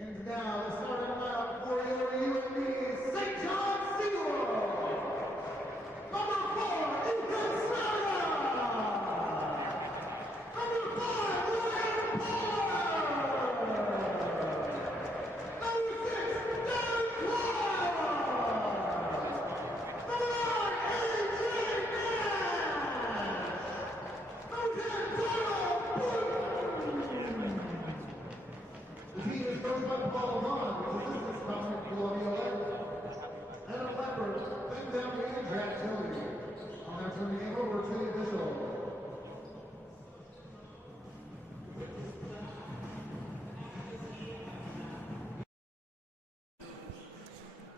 And now the starting lineup for your UNB St. John Seawolves. Number 4, Ethan Smyrna. Number 5, Ryan Pollard. Number 6, Derek Clark. Number 9, AJ Nash. Number 10, Donald Boone. The team is coached by Paul Vaughn, with assistance from Columbia Adam Leppard, Ben Downey, and Jack Tilley. I'll now turn the game over to the official.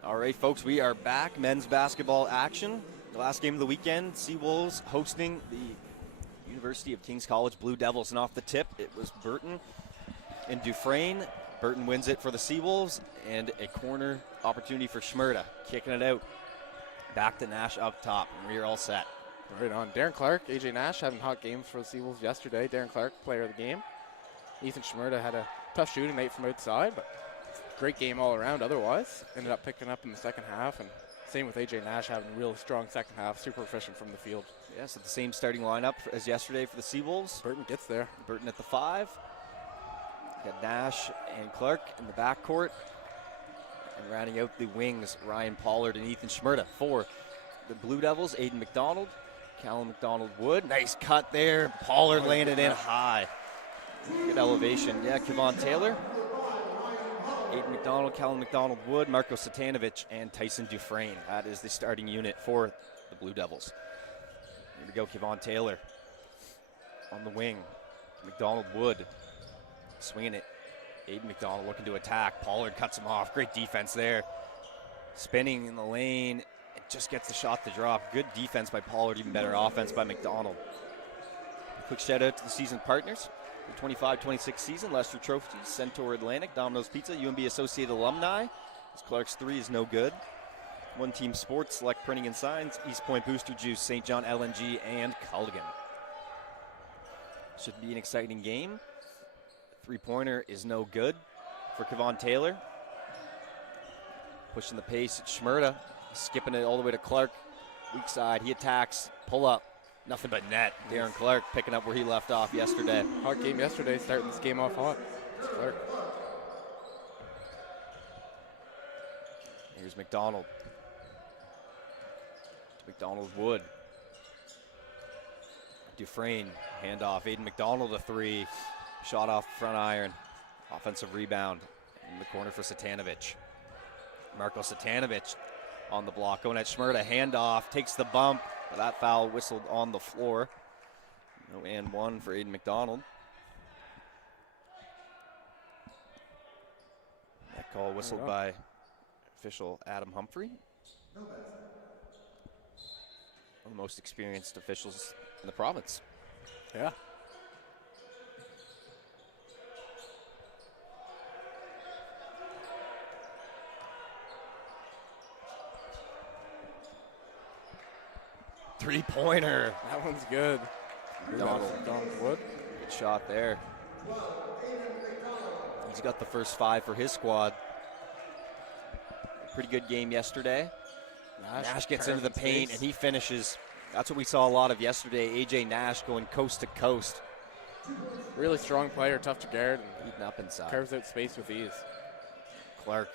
All right, folks, we are back. Men's basketball action. The last game of the weekend, Seawolves hosting the University of King's College Blue Devils. And off the tip, it was Burton and Dufresne. Burton wins it for the Seawolves, and a corner opportunity for Smyrna. Kicking it out. Back to Nash up top, and we're all set. Right on. Darren Clark, AJ Nash having hot games for the Seawolves yesterday. Darren Clark, player of the game. Ethan Smyrna had a tough shooting night from outside, but great game all around otherwise. Ended up picking up in the second half, and same with AJ Nash having a really strong second half, super efficient from the field. Yes, at the same starting lineup as yesterday for the Seawolves. Burton gets there. Burton at the 5. Got Nash and Clark in the backcourt. And rounding out the wings, Ryan Pollard and Ethan Smyrna. For the Blue Devils, Aiden McDonald, Callum McDonald-Wood. Nice cut there. Pollard laying it in high. Good elevation. Yeah, Kevon Taylor. Aiden McDonald, Callum McDonald-Wood, Marco Satanovic, and Tyson Dufresne. That is the starting unit for the Blue Devils. Here we go, Kevon Taylor on the wing. McDonald-Wood swinging it. Aiden McDonald looking to attack. Pollard cuts him off. Great defense there. Spinning in the lane. It just gets the shot to drop. Good defense by Pollard, even better offense by McDonald. Quick shout out to the season partners. The 25-26 season, Lester Trophies, Centaur Atlantic, Domino's Pizza, UNB Associated Alumni. As Clark's 3 is no good. One Team Sports, Select Printing and Signs, East Point Booster Juice, St. John LNG, and Culligan. Should be an exciting game. Three-pointer is no good for Kevon Taylor. Pushing the pace at Smyrna, skipping it all the way to Clark. Weak side, he attacks, pull up. Nothing but net. Darren Clark picking up where he left off yesterday. Hot game yesterday, starting this game off hot. It's Clark. Here's McDonald. McDonald-Wood. Dufresne, handoff. Aiden McDonald, a 3. Shot off front iron. Offensive rebound in the corner for Satanovic. Marco Satanovic on the block. Going at Smyrna. Handoff. Takes the bump. But that foul whistled on the floor. No and 1 for Aiden McDonald. That call whistled by official Adam Humphrey. One of the most experienced officials in the province. Yeah. Three-pointer. That one's good. Donald-Wood. Good shot there. He's got the first 5 for his squad. Pretty good game yesterday. Nash gets into the paint and he finishes. That's what we saw a lot of yesterday. AJ Nash going coast to coast. Really strong player, tough to guard. And eating up inside. Carves out space with ease. Clark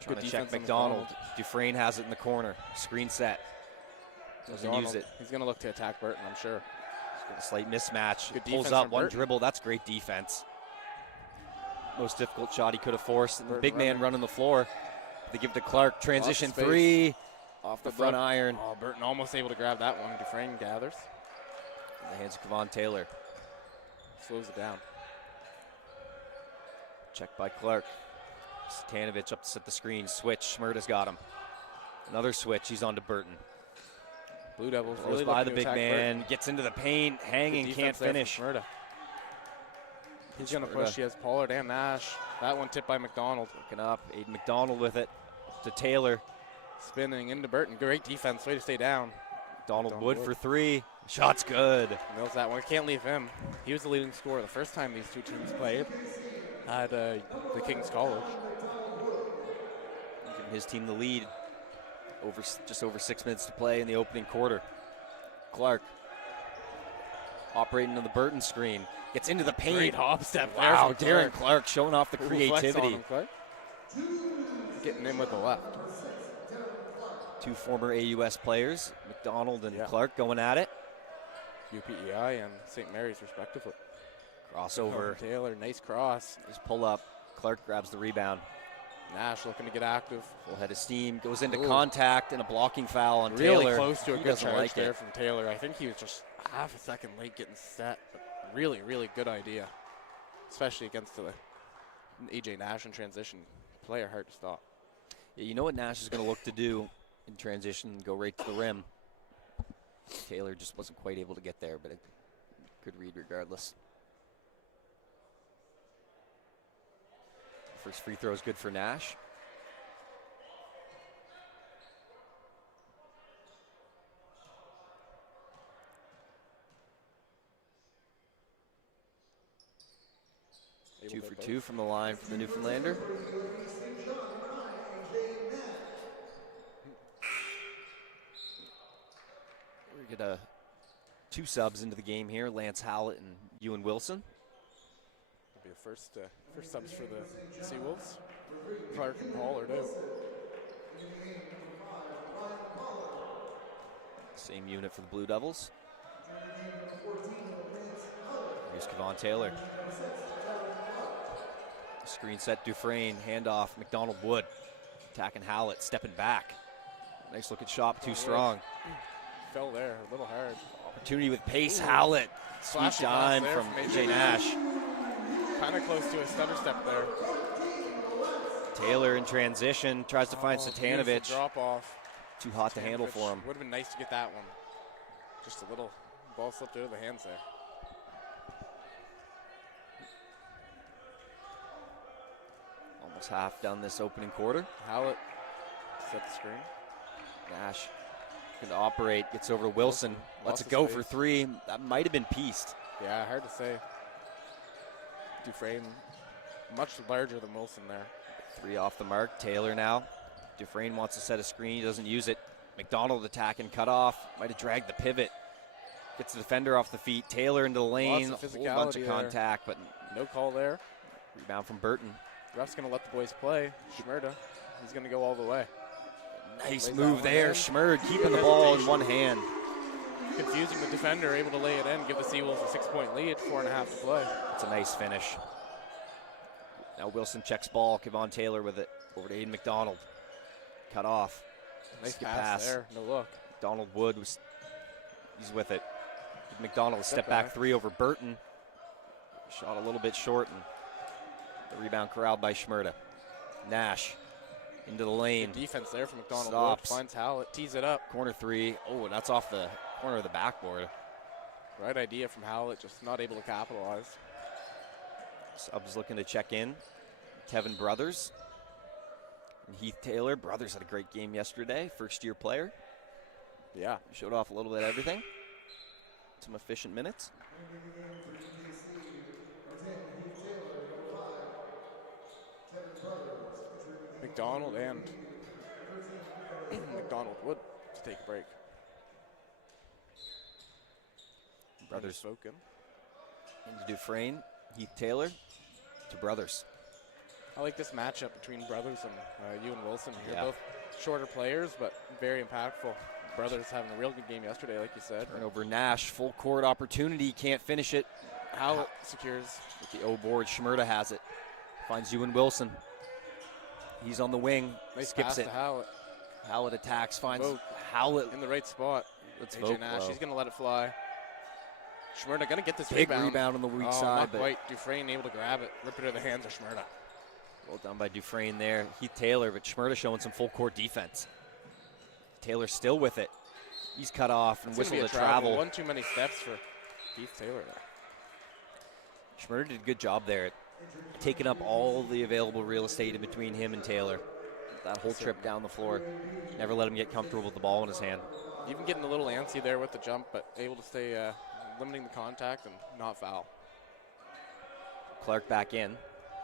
trying to check McDonald. Dufresne has it in the corner. Screen set. Doesn't use it. He's going to look to attack Burton, I'm sure. He's got a slight mismatch. Good Pulls up one dribble. That's great defense. Most difficult shot he could have forced. The big man running the floor. They give it to Clark. Transition 3. Off the front iron. Oh, Burton almost able to grab that one. Dufresne gathers. In the hands of Kevon Taylor. Slows it down. Checked by Clark. Stanovic up to set the screen. Switch. Schmerda's got him. Another switch. He's on to Burton. Blue Devils Goes really by the looking to big attack man. Burton. Gets into the paint. Hanging. Good Can't defense there from finish. Schmerda. He's going to push. He has Pollard and Nash. That one tipped by McDonald. Looking up. Aiden McDonald with it. To Taylor. Spinning into Burton. Great defense. Way to stay down. Donald Wood for three. Shot's good. Mills that one. Can't leave him. He was the leading scorer the first time these two teams played at the King's College. Giving his team the lead. Just over 6 minutes to play in the opening quarter. Clark operating on the Burton screen. Gets into the paint. Great hop step there. Wow, Darren Clark showing off the Ooh, flex on creativity. him, Clark. Getting in with the left. Two former AUS players, McDonald and Yeah. Clark, going at it. UPEI and St. Mary's respectively. Crossover. Taylor, nice cross. Just pull up. Clark grabs the rebound. Nash looking to get active. Full head of steam. Goes into Ooh. contact and a blocking foul on Really Taylor. close to a He good doesn't charge like there it. from Taylor. I think he was just half a second late getting set. But really, really good idea. Especially against the AJ Nash in transition. Player hard to stop. Yeah, you know what Nash is going to look to do in transition, go right to the rim. Taylor just wasn't quite able to get there, but a good read regardless. First free throw is good for Nash. Two for two from the line for the Newfoundlander. We get two subs into the game here, Lance Hallett and Ewan Wilson. It'll be the first subs for the Seawolves. Clark and Pollard out. Same unit for the Blue Devils. Here's Kevon Taylor. Screen set, Dufresne, handoff, McDonald Wood. Attacking Hallett, stepping back. Nice looking shot, too strong. Fell there, a little hard. Opportunity with pace, Hallett. Sweet Flashy dime pass there from from AJ Nash. Kind of close to a stutter step there. Taylor in transition, tries to find Beautiful Satanovic. drop off. Too hot to handle for him. Would have been nice to get that one. Just a little ball slipped out of the hands there. Almost half done this opening quarter. Hallett set the screen. Nash can operate, gets over to Wilson, lets it Lots go of for space. three. That might have been pieced. Yeah, hard to say. Dufresne, much larger than Wilson there. Three off the mark. Taylor now. Dufresne wants to set a screen. He doesn't use it. McDonald attacking, cut off. Might have dragged the pivot. Gets the defender off the feet. Taylor into the lane. Lots of A whole bunch of physicality there. contact, but No call there. rebound from Burton. Ref's going to let the boys play. Schmerda, he's going to go all the way. Nice Lays move that one there. in. Schmerd keeping the ball in one hand. Confusing the defender, able to lay it in, give the Seawolves a 6-point lead, 4.5 to play. It's a nice finish. Now Wilson checks ball. Kevon Taylor with it. Over to Aiden McDonald. Cut off. Nice Skip pass there, no look. Donald Wood he's with it. Give McDonald a step back. back three over Burton. Shot a little bit short, and the rebound corralled by Schmerda. Nash into the lane. Good defense there from McDonald. Stops. Wood, finds Hallett, tees it up. Corner three. Oh, that's off the corner of the backboard. Right idea from Hallett, just not able to capitalize. Subs looking to check in. Kevin Brothers and Heath Taylor. Brothers had a great game yesterday. First-year player. Yeah. Showed off a little bit of everything. Some efficient minutes. McDonald and McDonald Wood to take a break. Brothers spoken. into Dufresne. Heath Taylor to Brothers. I like this matchup between Brothers and Ewan Wilson here. Yeah. Both shorter players, but very impactful. Brothers having a real good game yesterday, like you said. Turnover Nash, full court opportunity, can't finish it. Hallett secures. With the O board, Schmerda has it. Finds Ewan Wilson. He's on the wing, Nice skips pass it. to Hallett. Hallett attacks, finds Vogt. Hallett. In the right spot. Let's AJ vote Nash, low. he's going to let it fly. Schmerda going to get this Big rebound. rebound on the weak Oh, side, not but quite. Dufresne able to grab it, rip it out of the hands of Schmerda. Well done by Dufresne there. Heath Taylor, but Schmerda showing some full court defense. Taylor still with it. He's cut off and whistled to travel. One too many steps for Heath Taylor there. Schmerda did a good job there at taking up all the available real estate in between him and Taylor. That whole trip down the floor. Never let him get comfortable with the ball in his hand. Even getting a little antsy there with the jump, but able to stay limiting the contact and not foul. Clark back in.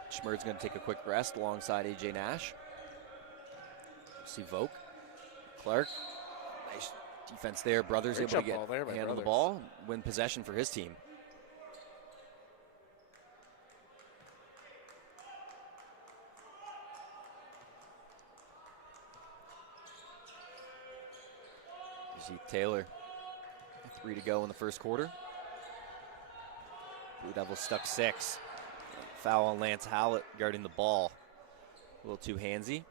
Schmerda's going to take a quick rest alongside AJ Nash. See Vogt. Clark. Nice defense there. Brothers Great able to jump ball there get by hand on the Brothers. ball, win possession for his team. Heath Taylor. 3 to go in the first quarter. Blue Devils stuck 6. Foul on Lance Hallett guarding the ball. A little too handsy.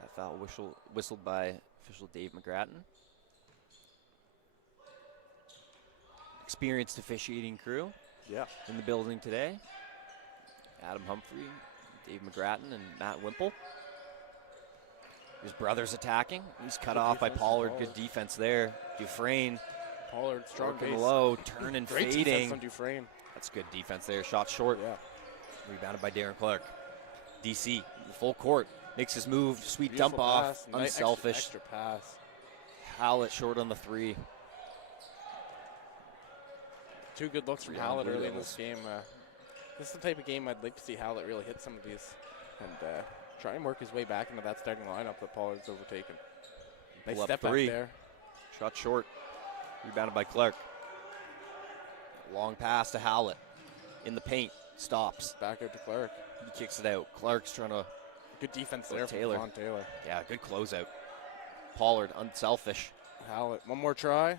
That foul whistled by official Dave McGrattan. Experienced officiating crew in the building today. Adam Humphrey, Dave McGrattan, and Matt Wimple. His brother's attacking. He's cut off by Pollard. Good defense there. Dufresne. Pollard strong Working base. low, turning, Great fading. defense on Dufresne. That's good defense there. Shot short. Yeah. Rebounded by Darren Clark. DC, full court. Makes his move. Sweet Beautiful dump off. pass. Nice Unselfish. extra pass. Hallett short on the 3. Two good looks from Yeah, Hallett Blue early in Devils. this game. This is the type of game I'd like to see Hallett really hit some of these and try and work his way back into that starting lineup that Pollard's overtaken. Nice Pull up step 3. back there. Shot short. Rebounded by Clark. Long pass to Hallett. In the paint. Stops. Back out to Clark. He kicks it out. Clark's trying to. Good defense Go there Taylor. from Devon Taylor. Yeah, good closeout. Pollard, unselfish. Hallett, one more try.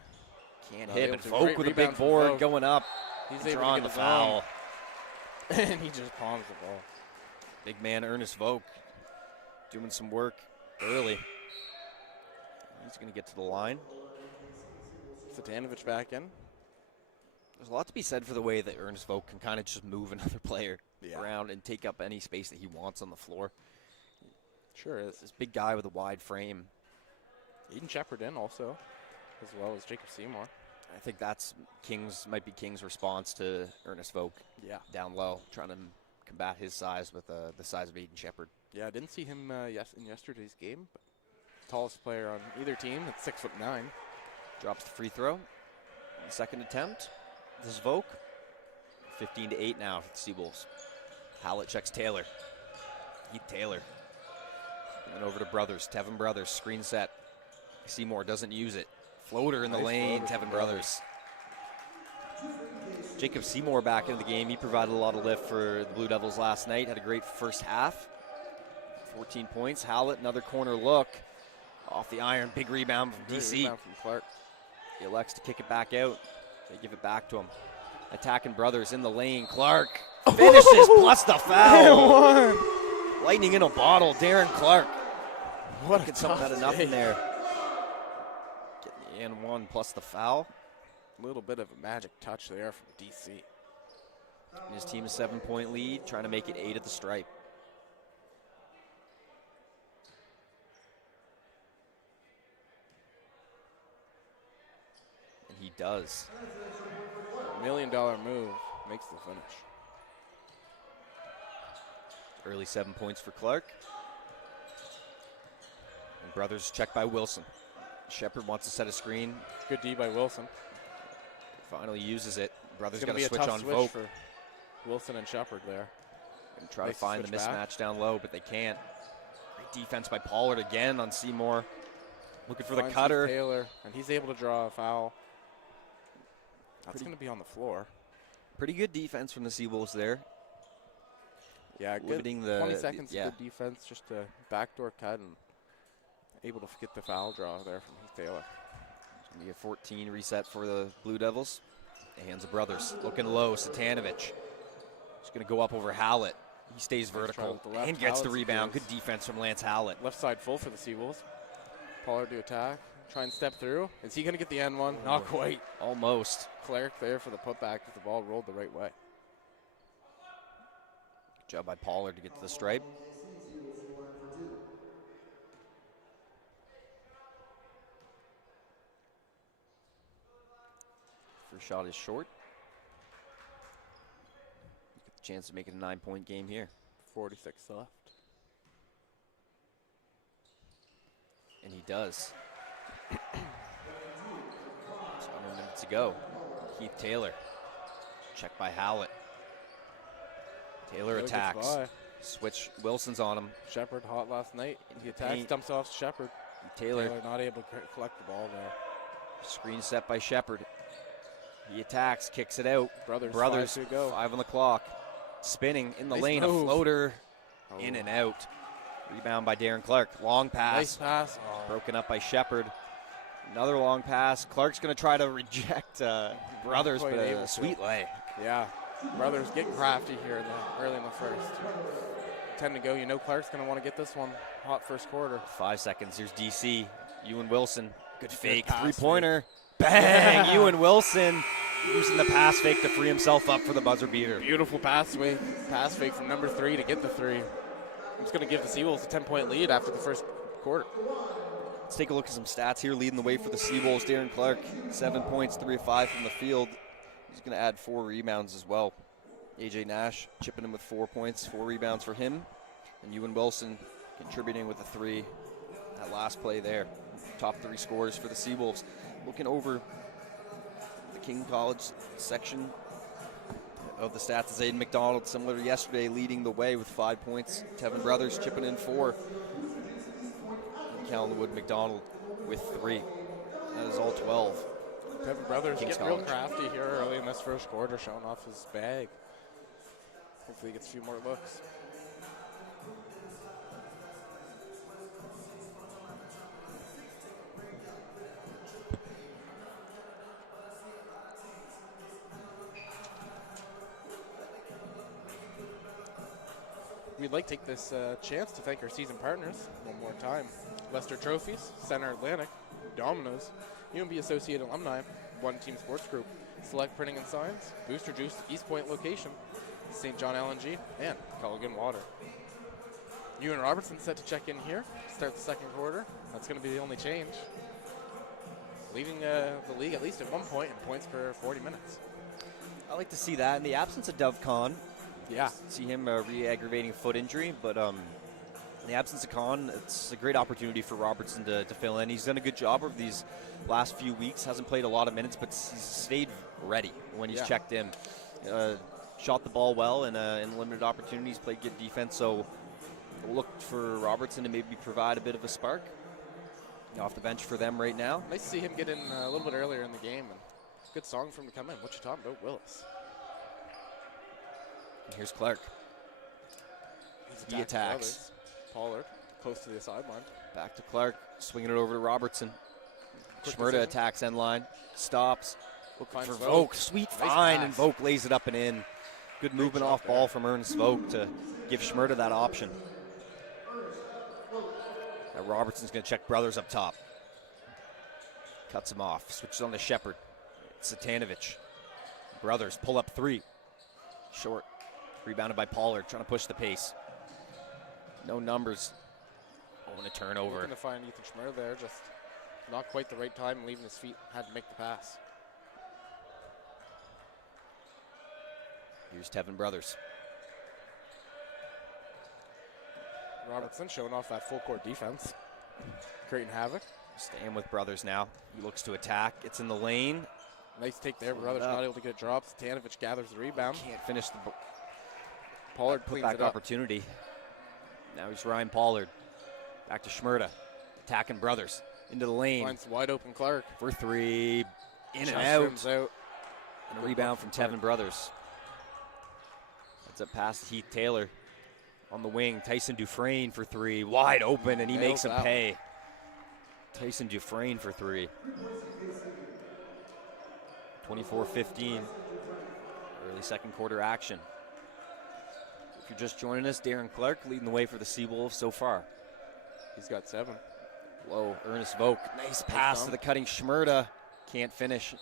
Can't Not hit, able but to. Vogt Great with a big rebound from board Vogt. going up. He's able Drawing to the get foul. and he just palms the ball. Big man Ernest Vogt doing some work early. He's going to get to the line. Satanovich back in. There's a lot to be said for the way that Ernest Vogt can kind of just move another player around and take up any space that he wants on the floor. Sure is. This big guy with a wide frame. Eden Shepard in also, as well as Jacob Seymour. I think that's might be King's response to Ernest Vogt. Yeah. Down low, trying to combat his size with the size of Aiden Shepard. Yeah, I didn't see him in yesterday's game, but tallest player on either team at 6'9". Drops the free throw. Second attempt. This is Vogt. 15-8 now for the Seawolves. Hallett checks Taylor. Heath Taylor. And over to Brothers. Tevin Brothers. Screen set. Seymour doesn't use it. Floater in the Nice lane. floater Tevin from Brothers. Jacob Seymour back into the game. He provided a lot of lift for the Blue Devils last night. Had a great first half. 14 points. Hallett, another corner look. Off the iron. Big rebound from Good DC. rebound from Clark. He elects to kick it back out. They give it back to him. Attacking Brothers in the lane. Clark finishes plus the foul. Lightning in a bottle. Darren Clark. What Get something out of nothing there. Getting the and one plus the foul. A little bit of a magic touch there from DC. And his team is 7-point lead, trying to make it 8 at the stripe. And he does. $1 million move makes the finish. Early 7 points for Clark. And Brothers checked by Wilson. Shepard wants to set a screen. Good D by Wilson. Finally uses it. Brothers It's got going to to be a switch tough on switch Vogt for Wilson and Shepard there. and try Nice to find the switch mismatch back. down low, but they can't. Great defense by Pollard again on Seymour. Looking for the Finds cutter. Taylor, and he's able to draw a foul. That's going to be on the floor. Pretty good defense from the Seawolves there. Yeah, good. Limiting the 20 seconds yeah. good defense, just a backdoor cut and able to get the foul draw there from Heath Taylor. It's going to be a 14 reset for the Blue Devils. The hands of Brothers. Looking low, Satanovich. He's going to go up over Hallett. He stays Nice try vertical with the left. and gets the Hallett's rebound. against. Good defense from Lance Hallett. Left side full for the Seawolves. Pollard to attack. Try and step through. Is he going to get the end one? Not quite. Almost. Clark there for the putback, but the ball rolled the right way. Job by Pollard to get to the stripe. First shot is short. Get the chance to make it a 9-point game here. 46 left. And he does. 7 minutes to go. Keith Taylor. Check by Hallett. Taylor attacks. Switch. Wilson's on him. Shepard hot last night. He attacks, dumps off Shepard. Taylor not able to collect the ball there. Screen set by Shepard. He attacks, kicks it out. Brothers 5 to go. 5 on the clock. Spinning in the Nice lane, move. a floater, in and out. Rebound by Darren Clark. Long pass. Nice pass. Broken up by Shepard. Another long pass. Clark's going to try to reject Brothers, but a sweet lay. Yeah. Brothers getting crafty here early in the first. 10 to go. You know Clark's going to want to get this one. Hot first quarter. 5 seconds. Here's DC. Ewan Wilson. Good fake. pass, Three-pointer. Bang! Ewan Wilson using the pass fake to free himself up for the buzzer beater. Beautiful pass fake from number 3 to get the 3. It's going to give the Seawolves a 10-point lead after the first quarter. Let's take a look at some stats here. Leading the way for the Seawolves, Darren Clark, 7 points, 3 of 5 from the field. He's going to add 4 rebounds as well. AJ Nash chipping in with 4 points, 4 rebounds for him. And Ewan Wilson contributing with a 3. That last play there. Top 3 scorers for the Seawolves. Looking over the King College section of the stats is Aiden McDonald, similar to yesterday, leading the way with 5 points. Tevin Brothers chipping in 4. And Callan Wood McDonald with 3. That is all 12. Tevin Brothers King's getting real College. crafty here early in this first quarter, showing off his bag. Hopefully he gets a few more looks. We'd like to take this chance to thank our season partners one more time. Lester Trophies, Center Atlantic, Domino's, UNB Associate Alumni, One Team Sports Group, Select Printing and Signs, Booster Juice, East Point Location, St. John LNG, and Culligan Water. Ewan Robertson set to check in here, start the second quarter. That's going to be the only change. Leading the league at least at 1 point in points per 40 minutes. I like to see that. In the absence of Dov Khan, Yeah. see him re-aggravating a foot injury, but in the absence of Khan, it's a great opportunity for Robertson to fill in. He's done a good job over these last few weeks. Hasn't played a lot of minutes, but he's stayed ready when he's checked in. Shot the ball well in limited opportunities, played good defense, so look for Robertson to maybe provide a bit of a spark off the bench for them right now. Nice to see him get in a little bit earlier in the game. And good song for him to come in. What you talking about, Willis? And here's Clark. He attacks. Pollard close to the sideline. Back to Clark, swinging it over to Robertson. Quick Schmerda decision. attacks end line, stops. Looking Finds for Vogt. Vogt. Sweet Nice find, pass. and Vogt lays it up and in. Good movement shot off there. ball from Ernest Vogt to give Schmerda that option. Now Robertson's going to check Brothers up top. Cuts him off. Switches on to Shepard. Satanovic. Brothers pull up 3. Short. Rebounded by Pollard, trying to push the pace. No numbers. Oh, and a turnover. Looking to find Ethan Schmerda there, just not quite the right time, leaving his feet, had to make the pass. Here's Tevin Brothers. Robertson showing off that full court defense, creating havoc. Staying with Brothers now. He looks to attack. It's in the lane. Nice take there. Pulled Brothers it up. not able to get drops. Tanovic gathers the rebound. Can't finish the Pollard cleans putback it up. opportunity. Now he's Ryan Pollard. Back to Schmerda. Attacking Brothers. Into the lane. Finds wide open Clark. For 3. In Just and out. rims out. And a Good rebound work from from Clark. Tevin Brothers. That's up past Heath Taylor. On the wing, Tyson Dufresne for 3. Wide open, and he Nails makes him that one. pay. Tyson Dufresne for 3. 24-15. Early second quarter action. If you're just joining us, Darren Clark leading the way for the Seawolves so far. He's got 7. Low, Ernest Vogt. Nice pass to the cutting Schmerda. Can't finish.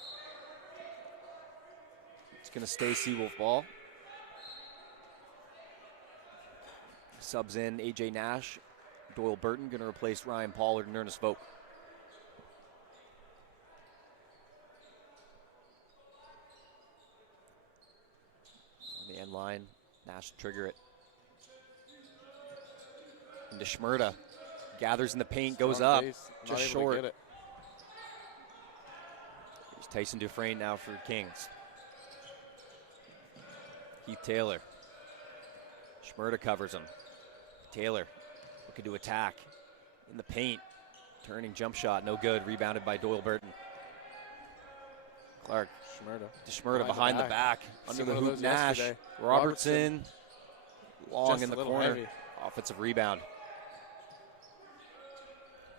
It's going to stay Seawolf ball. Subs in AJ Nash, Doyle Burton going to replace Ryan Pollard and Ernest Vogt. On the end line, Nash to trigger it. Into Schmerda. Gathers in the paint, goes up, just short. Here's Tyson Dufresne now for Kings. Heath Taylor. Schmerda covers him. Taylor looking to attack in the paint. Turning jump shot, no good. Rebounded by Doyle Burton. Clark. Schmerda behind the back. Under the hoop, Nash. Robertson. Long just in the corner. Heavy. Offensive rebound.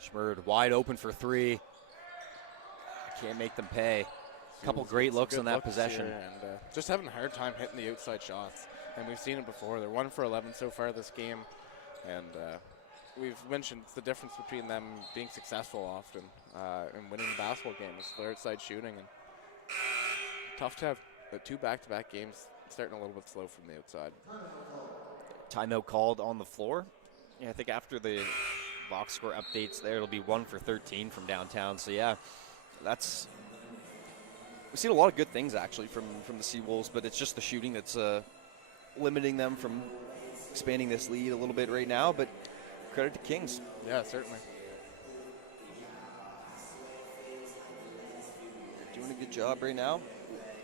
Schmerda wide open for three. Can't make them pay. A couple great looks on that possession. And just having a hard time hitting the outside shots. And we've seen it before. They're 1 for 11 so far this game. And we've mentioned the difference between them being successful often and winning the basketball game is their outside shooting. And tough to have 2 back-to-back games starting a little bit slow from the outside. Timeout called on the floor. Yeah, I think after the box score updates there, it'll be 1 for 13 from downtown. So yeah, that's, we've seen a lot of good things actually from the Seawolves, but it's just the shooting that's limiting them from expanding this lead a little bit right now. But credit to Kings. Yeah, certainly. They're doing a good job right now.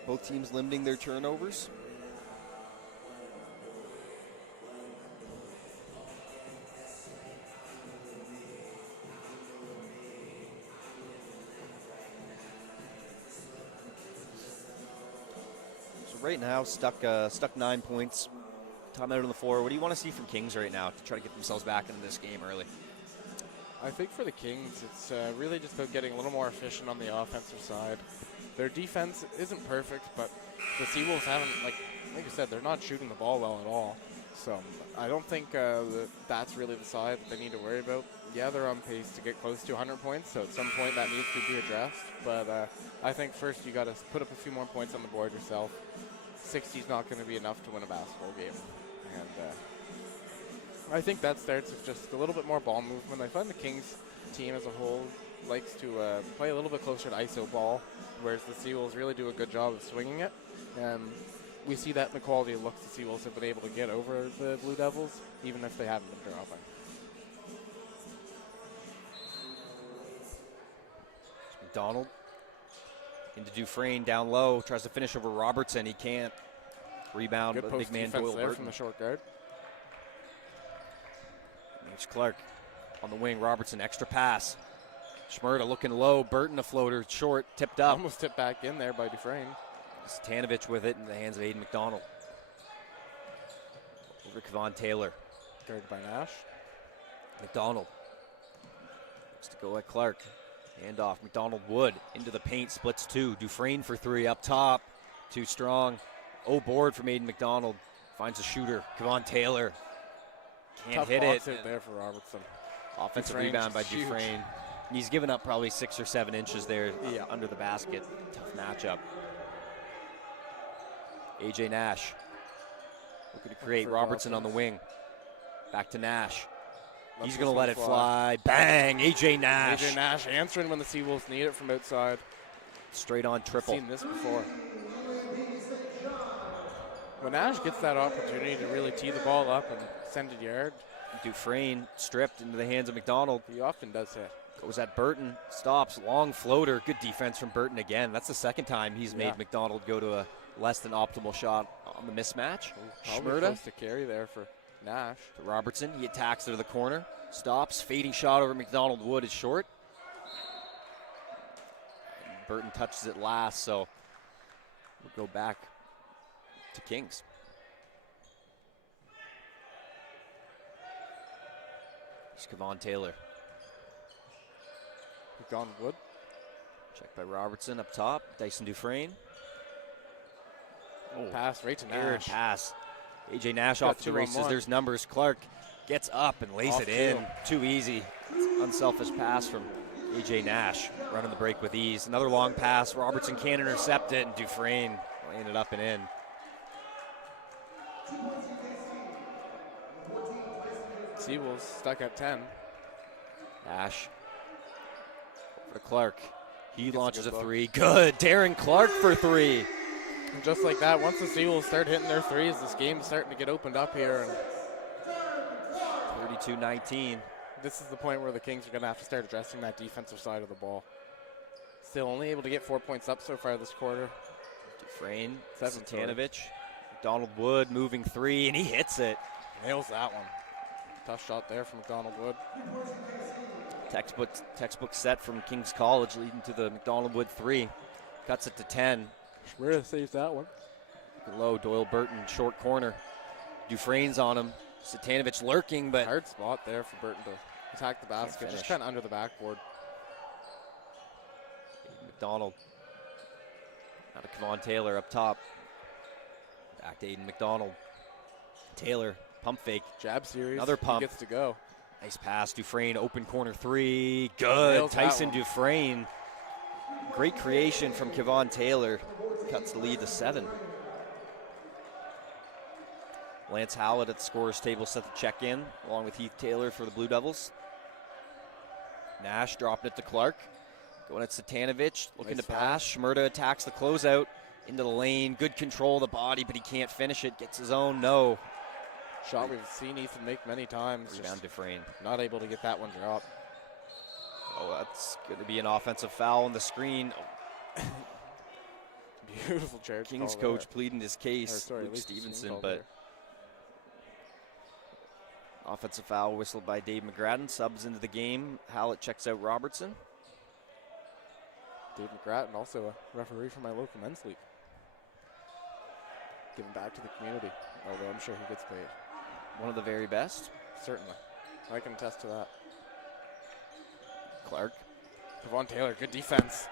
Both teams limiting their turnovers. Right now, stuck 9 points. Timeout on the floor. What do you want to see from Kings right now to try to get themselves back into this game early? I think for the Kings, it's really just about getting a little more efficient on the offensive side. Their defense isn't perfect, but the Seawolves haven't, like I said, they're not shooting the ball well at all. So I don't think that's really the side that they need to worry about. Yeah, they're on pace to get close to 100 points, so at some point that needs to be addressed. But I think first you got to put up a few more points on the board yourself. 60 is not going to be enough to win a basketball game. And I think that starts with just a little bit more ball movement. I find the Kings team as a whole likes to play a little bit closer to ISO ball, whereas the Seawolves really do a good job of swinging it. And we see that in the quality of looks the Seawolves have been able to get over the Blue Devils, even if they haven't been dropping. McDonald into Dufresne down low, tries to finish over Robertson. He can't. Rebound, good but post big man defense Doyle there Burton from the short guard. Mitch Clark on the wing. Robertson, extra pass. Schmerda looking low. Burton a floater, short, tipped up. Almost tipped back in there by Dufresne. Stanovich with it in the hands of Aiden McDonald. Over Kevon Taylor. Guarded by Nash. McDonald looks to go at Clark. Hand off. McDonald Wood into the paint, splits 2. Dufresne for 3 up top. Too strong. Board from Aiden McDonald. Finds a shooter. Kevon Taylor. Can't tough hit it. Out there for Robertson. Offensive rebound by Dufresne. And he's given up probably 6 or 7 inches there under the basket. Tough matchup. AJ Nash looking to create. Robertson on the wing. Back to Nash. He's going to let it fly. Bang! AJ Nash. AJ Nash answering when the Seawolves need it from outside. Straight on triple. I've seen this before. When Nash gets that opportunity to really tee the ball up and send it yard. Dufresne stripped into the hands of McDonald. He often does hit. Goes at Burton. Stops. Long floater. Good defense from Burton again. That's the second time he's made McDonald go to a less than optimal shot on the mismatch. Schmerda close to carry there for Nash. To Robertson. He attacks to the corner. Stops. Fading shot over McDonald Wood is short. And Burton touches it last, so we'll go back to Kings. Here's Kevon Taylor. McDonald Wood. Checked by Robertson up top. Dyson Dufresne. Pass right to Nash. Pass. AJ Nash off to the races. There's numbers. Clark gets up and lays it in. Too easy. Unselfish pass from AJ Nash. Running the break with ease. Another long pass. Robertson can't intercept it, and Dufresne laying it up and in. Seawolves stuck at 10. Nash for Clark. He Gets a launches a good look. three. Good. Darren Clark for three. And just like that, once the Seawolves start hitting their threes, this game's starting to get opened up here. And 32-19. this is the point where the Kings are going to have to start addressing that defensive side of the ball. Still only able to get 4 points up so far this quarter. Dufresne, 7 Satanovich, Donald Wood moving three, and he hits it. Nails that one. Tough shot there from McDonald Wood. Textbook set from King's College, leading to the McDonald Wood three. Cuts it to 10. Schmurda saves that one. Low, Doyle Burton, short corner. Dufresne's on him. Satanovich lurking, but Hard spot there for Burton to attack the basket, just finish. kind of under the backboard. McDonald. Now to Kevon Taylor up top. Back to Aiden McDonald. Taylor, pump fake. Jab series. Another pump. He gets to go. Nice pass. Dufresne, open corner three. Good. Nails that Tyson one. Dufresne. Great creation from Kevon Taylor. Cuts the lead to 7. Lance Howlett at the scorer's table set to check in, along with Heath Taylor for the Blue Devils. Nash dropping it to Clark. Going at Satanovich, looking Nice to foul. pass. Schmurda attacks the closeout into the lane. Good control of the body, but he can't finish it. Gets his own. No. Shot we've seen Ethan make many times. Rebound Just Dufresne. not able to get that one dropped. Oh, that's going to be an offensive foul on the screen. Oh, Beautiful charge. King's call coach pleading his case, Luke Luke Stevenson, but offensive foul whistled by Dave McGrattan. Subs into the game. Hallett checks out Robertson. Dave McGrattan, also a referee for my local men's league. Giving back to the community, although I'm sure he gets paid. One of the very best. Certainly. I can attest to that. Clark. Kevon Taylor, good defense.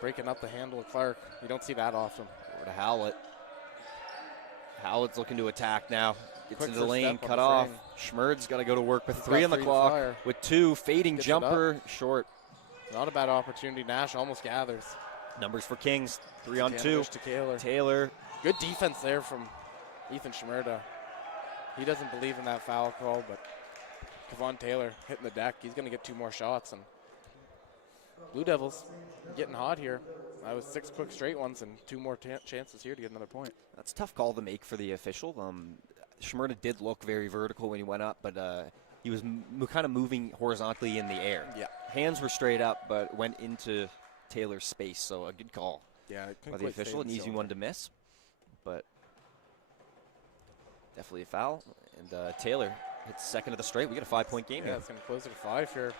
Breaking up the handle of Clark. You don't see that often. Over to Howlett. Howlett's looking to attack now. Gets Quick into the first lane, step on cut the off. frame. Schmerd's got to go to work with He's 3 got on the 3 to clock. fire. With 2, fading Gets it jumper, short. Not a bad opportunity. Nash almost gathers. Numbers for Kings, 3 on 2. Satanovich to Taylor. Taylor. Good defense there from Ethan Schmurda. He doesn't believe in that foul call, but Kevon Taylor hitting the deck. He's going to get 2 more shots. And Blue Devils getting hot here. That was 6 quick straight ones and 2 more chances here to get another point. That's a tough call to make for the official. Schmurda did look very vertical when he went up, but he was kind of moving horizontally in the air. Yeah. Hands were straight up, but went into Taylor's space, so a good call Yeah, by the official. An easy one to miss, but definitely a foul. And Taylor hits second of the straight. We got a 5-point game Yeah, here. it's going to close it to 5 here.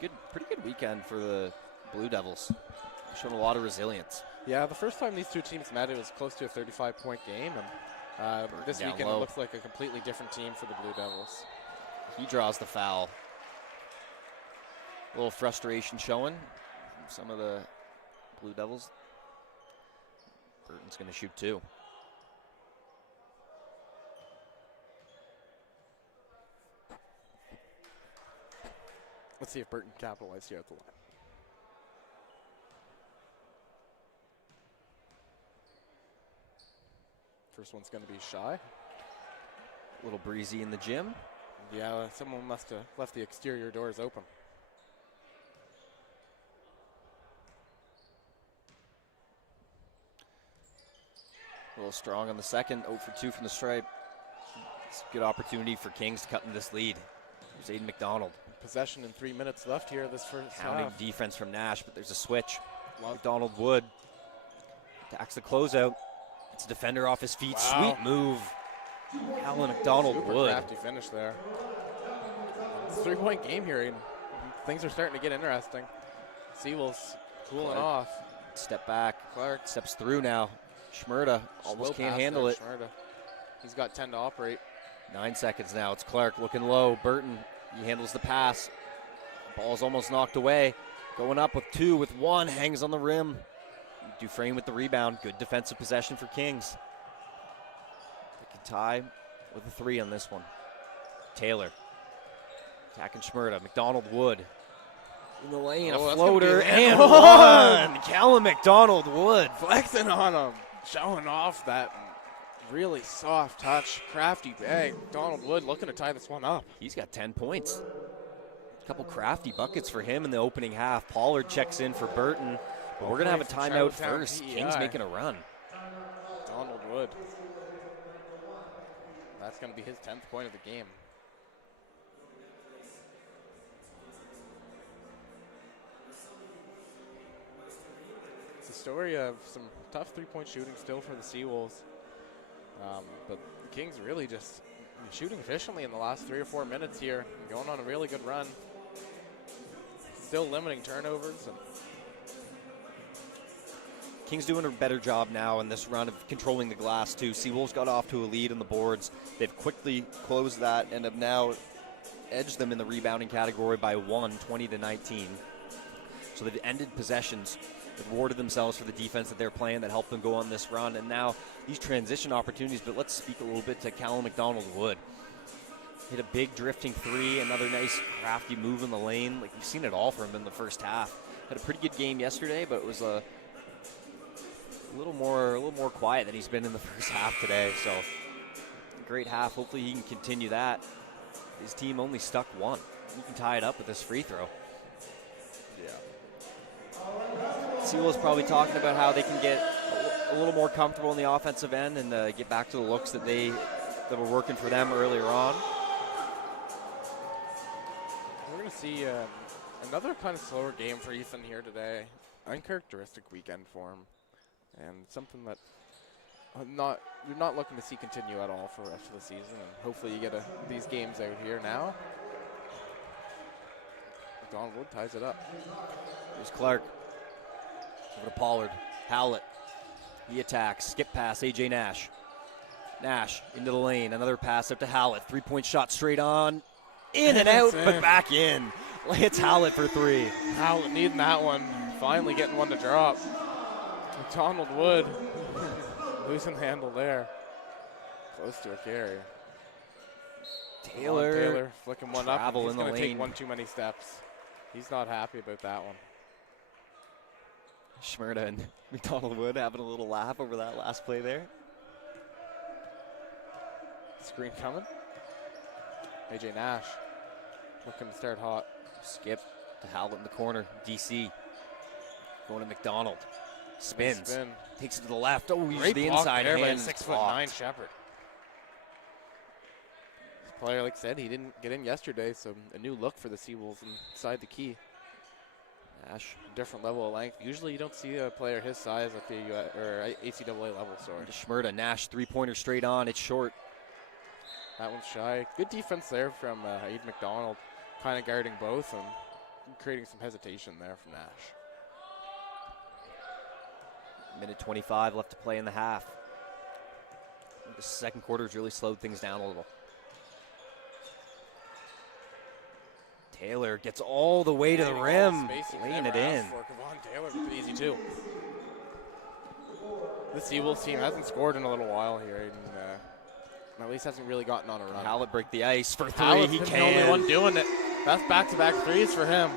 Been a pretty good weekend for the Blue Devils. Shown a lot of resilience. Yeah, the first time these two teams met, it was close to a 35-point game. And this down weekend, low. it looks like a completely different team for the Blue Devils. He draws the foul. A little frustration showing from some of the Blue Devils. Burton's going to shoot 2. Let's see if Burton can capitalize here at the line. First one's going to be shy. A little breezy in the gym. Yeah, someone must have left the exterior doors open. A little strong on the second. 0 for 2 from the stripe. It's a good opportunity for Kings to cut in this lead. There's Aiden McDonald. Possession and 3 minutes left here this first Pounding half. defense from Nash, but there's a switch. McDonald Wood attacks the closeout. It's a defender off his feet. Wow. Sweet move. Alan McDonald Super Wood. crafty finish there. It's a 3-point game here, and things are starting to get interesting. Seawolves cooling Clark. off. Step back. Clark Steps through now. Schmurda almost slow can't pass handle there, it. Schmurda. He's got 10 to operate. 9 seconds now. It's Clark looking low. Burton, he handles the pass. Ball's almost knocked away. Going up with 2, with 1, hangs on the rim. Dufresne with the rebound. Good defensive possession for Kings. They can tie with a 3 on this one. Taylor attacking Schmurda. McDonald Wood in the lane. Oh, A that's gonna be floater an and and 1. Callum McDonald Wood. Flexing on him. Showing off that Really soft touch, crafty bag. Donald Wood looking to tie this one up. He's got 10 points. A couple crafty buckets for him in the opening half. Pollard checks in for Burton, but we're going to have a timeout first. Kings making a run. Donald Wood. That's going to be his 10th point of the game. It's a story of some tough three-point shooting still for the Seawolves. But the Kings really just shooting efficiently in the last 3 or 4 minutes here, going on a really good run. Still limiting turnovers. And Kings doing a better job now in this run of controlling the glass too. Seawolves got off to a lead on the boards. They've quickly closed that and have now edged them in the rebounding category by 1, 20-19. So they've ended possessions. They've rewarded themselves for the defense that they're playing that helped them go on this run. And now these transition opportunities, but let's speak a little bit to Callum McDonald-Wood. Hit a big drifting three, another nice crafty move in the lane. Like, we've seen it all from him in the first half. Had a pretty good game yesterday, but it was a little more quiet than he's been in the first half today. So great half. Hopefully he can continue that. His team only stuck one. He can tie it up with this free throw. yeah, Seawolves probably talking about how they can get a little more comfortable in the offensive end and get back to the looks that were working for them earlier on. we're going to see another kind of slower game for Ethan here today. Uncharacteristic weekend for him, and something that you're not looking to see continue at all for the rest of the season. And hopefully you get these games out here now. Donald Wood ties it up. Here's Clark. Over to Pollard. Howlett. He attacks. Skip pass. AJ Nash. Nash into the lane. Another pass up to Howlett. 3-point shot straight on. In and out, but back in. Lance Howlett for three. Howlett needing that one. Finally getting one to drop. Donald Wood losing the handle there. Close to a carry. Taylor flicking one up. travel He's in the going to lane. take one too many steps. He's not happy about that one. Schmerda and McDonald-Wood having a little laugh over that last play there. Screen coming. AJ Nash looking to start hot. Skip to Howlett in the corner. DC going to McDonald. Spins. Spin. Takes it to the left. Oh, he's Great the block inside there by hand. 6'9" Shepherd. This player, like I said, he didn't get in yesterday, so a new look for the Seawolves inside the key. Nash. Different level of length. Usually you don't see a player his size at the ACAA level, sorry. To Schmerda. Nash three-pointer straight on. It's short. That one's shy. Good defense there from Aid McDonald, kind of guarding both and creating some hesitation there from Nash. Minute 25 left to play in the half. The second quarter's really slowed things down a little. Taylor gets all the way to the rim, laying it in. Taylor with the easy two. The Seawolves team hasn't scored in a little while here, and at least hasn't really gotten on a run. Howlett break the ice for three. Hallett's He been can. the only one doing it. That's back-to-back threes for him.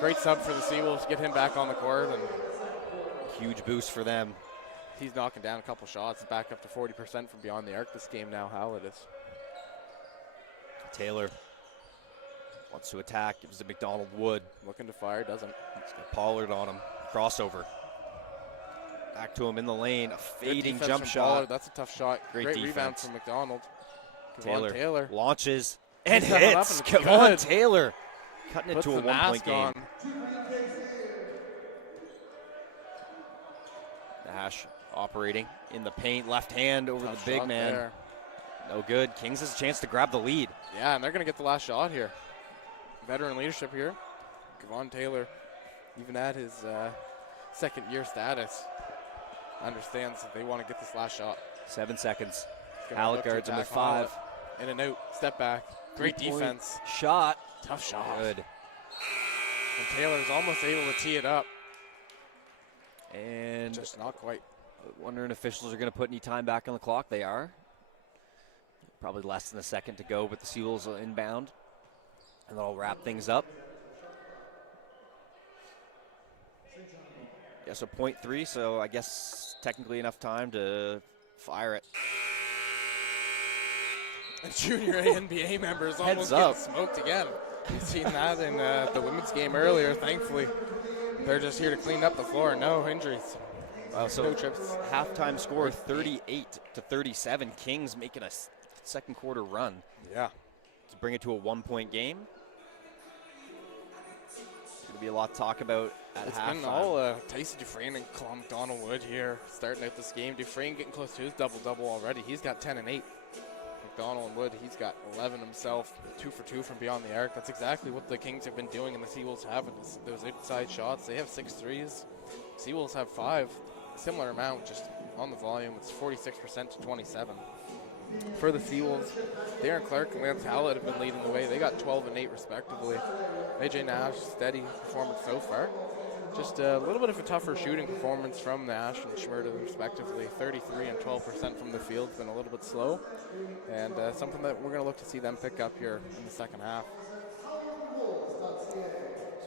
Great sub for the Seawolves. Get him back on the court, and Huge boost for them. he's knocking down a couple shots. Back up to 40% from beyond the arc this game now. Howlett is. Taylor wants to attack. Gives to McDonald-Wood. Looking to fire, doesn't. He's got Pollard on him. Crossover. Back to him in the lane. A fading jump shot. Pollard. That's a tough shot. Great rebound defense. from McDonald. Taylor launches and He's coming up hits. and it's Come on, good. Taylor. Cutting it Puts to a the one-point mask game. on. Nash operating in the paint. Left hand over Tough the big shot man. there. No good. Kings has a chance to grab the lead. Yeah, and they're going to get the last shot here. Veteran leadership here. Kevon Taylor, even at his second-year status, understands that they want to get this last shot. 7 seconds. Gonna Howlett look to guards him with attack 5. Howlett. In and out, step back. Great Three-point defense. Shot. Tough shot. Good. And Taylor's almost able to tee it up. And Just not quite. wondering if officials are going to put any time back on the clock. They are. Probably less than a second to go, but the Seawolves will inbound. And that'll wrap things up. Yeah, so .3, so I guess technically enough time to Fire it. Junior A NBA members almost up. getting smoked again. We've seen that in the women's game earlier. Thankfully, they're just here to clean up the floor. No injuries. So No trips. halftime score 38-37. Kings making a second quarter run Yeah. to bring it to a 1-point game. There's going to be a lot to talk about at It's halftime. been all Tyson Dufresne and Colin McDonald Wood here starting out this game. Dufresne getting close to his double-double already. He's got 10 and 8. McDonald and Wood, he's got 11 himself, 2 for 2 from beyond the arc. That's exactly what the Kings have been doing and the Seawolves haven't. Those outside shots, they have 6 threes. Seawolves have 5. Similar amount, just on the volume. It's 46% to 27. For the Seawolves, Darren Clark and Lance Hallett have been leading the way. They got 12 and 8 respectively. AJ Nash, steady performance so far. Just a little bit of a tougher shooting performance from Nash and Schmerda respectively. 33 and 12% from the field. It's been a little bit slow. And something that we're going to look to see them pick up here in the second half. So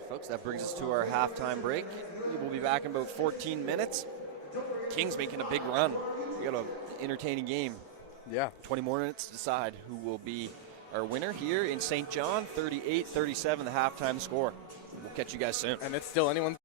folks, that brings us to our halftime break. We will be back in about 14 minutes. Kings making a big run. We got an entertaining game. Yeah. 20 more minutes to decide who will be our winner here in St. John. 38-37, the halftime score. We'll catch you guys soon. And it's still anyone's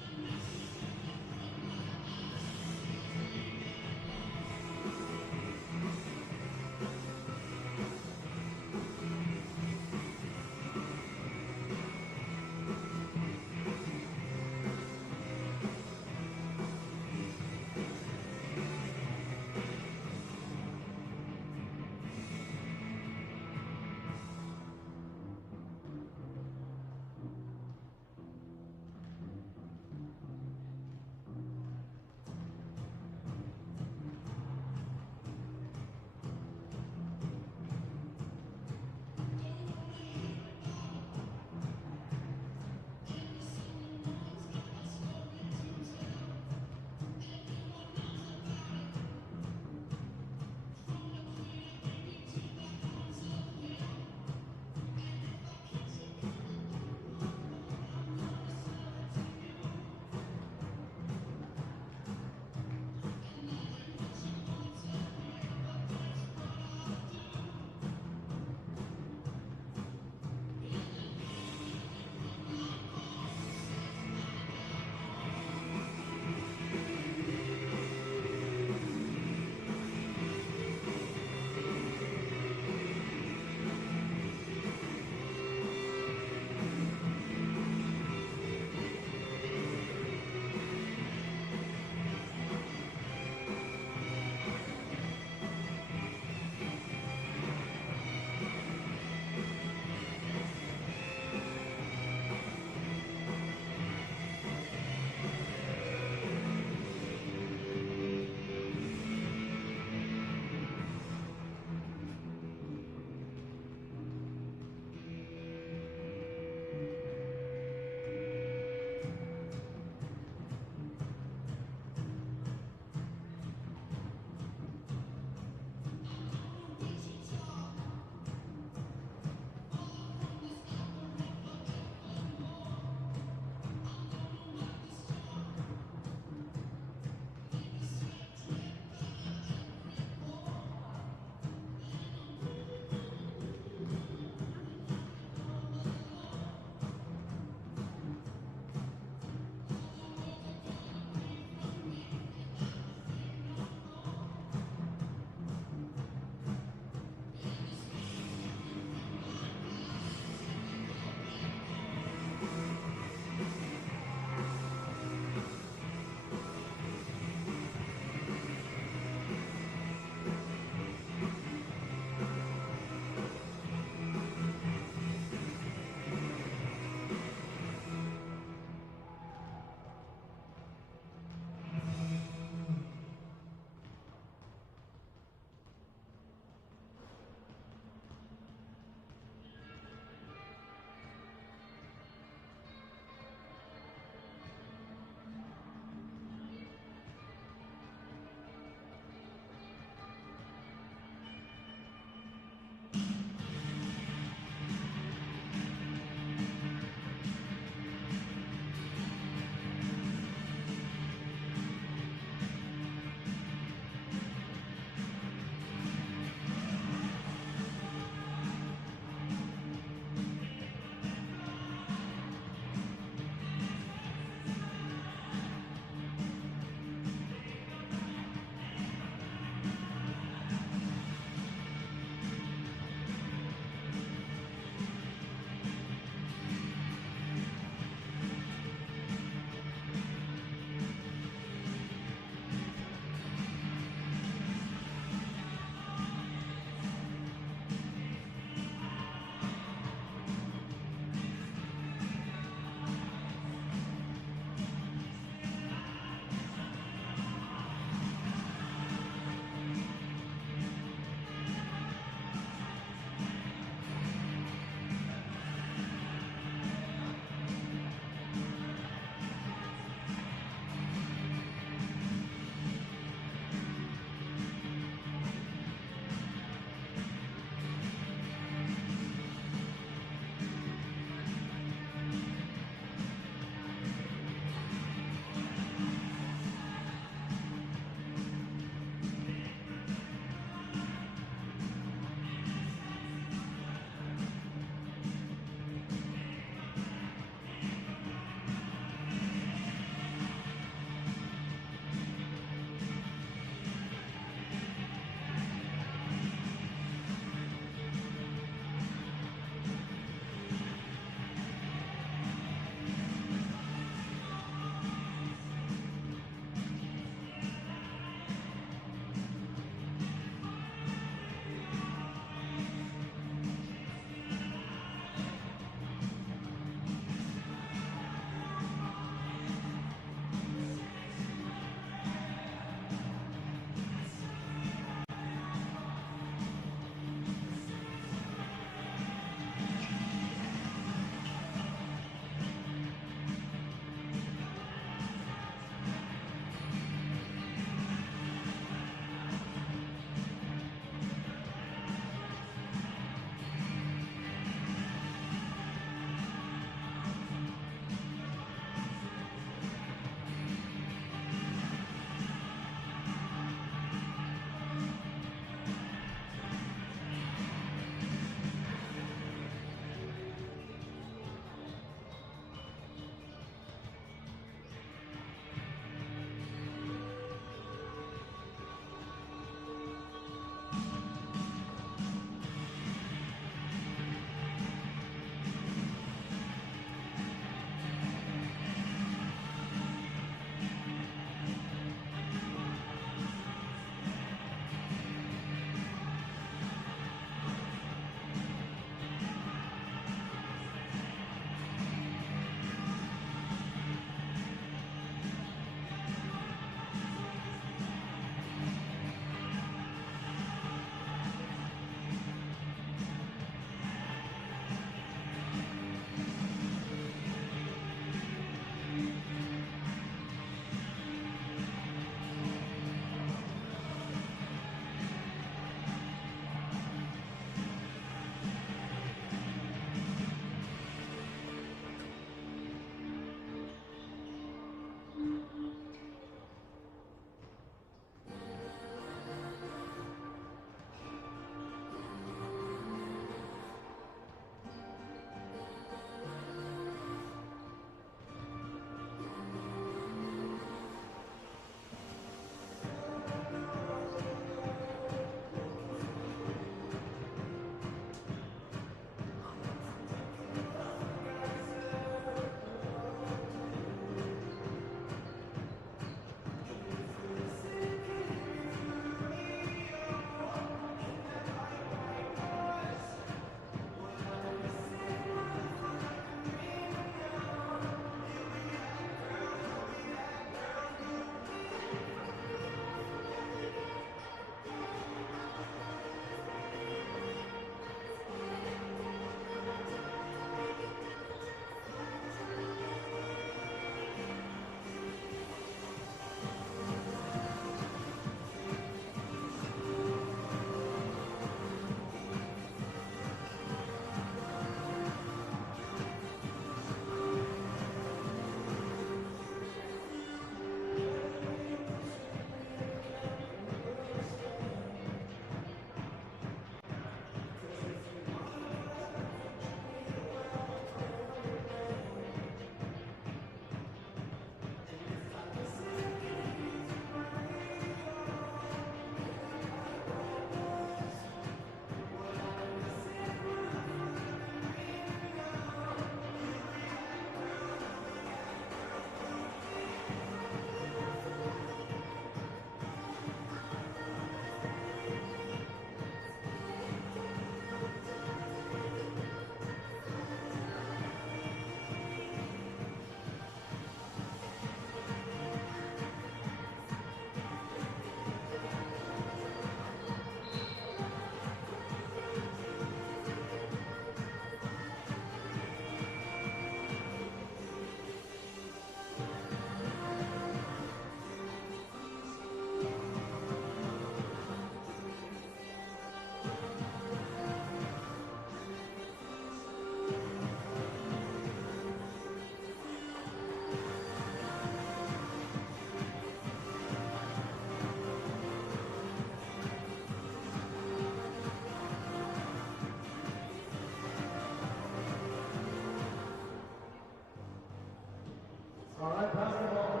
All right, basketball.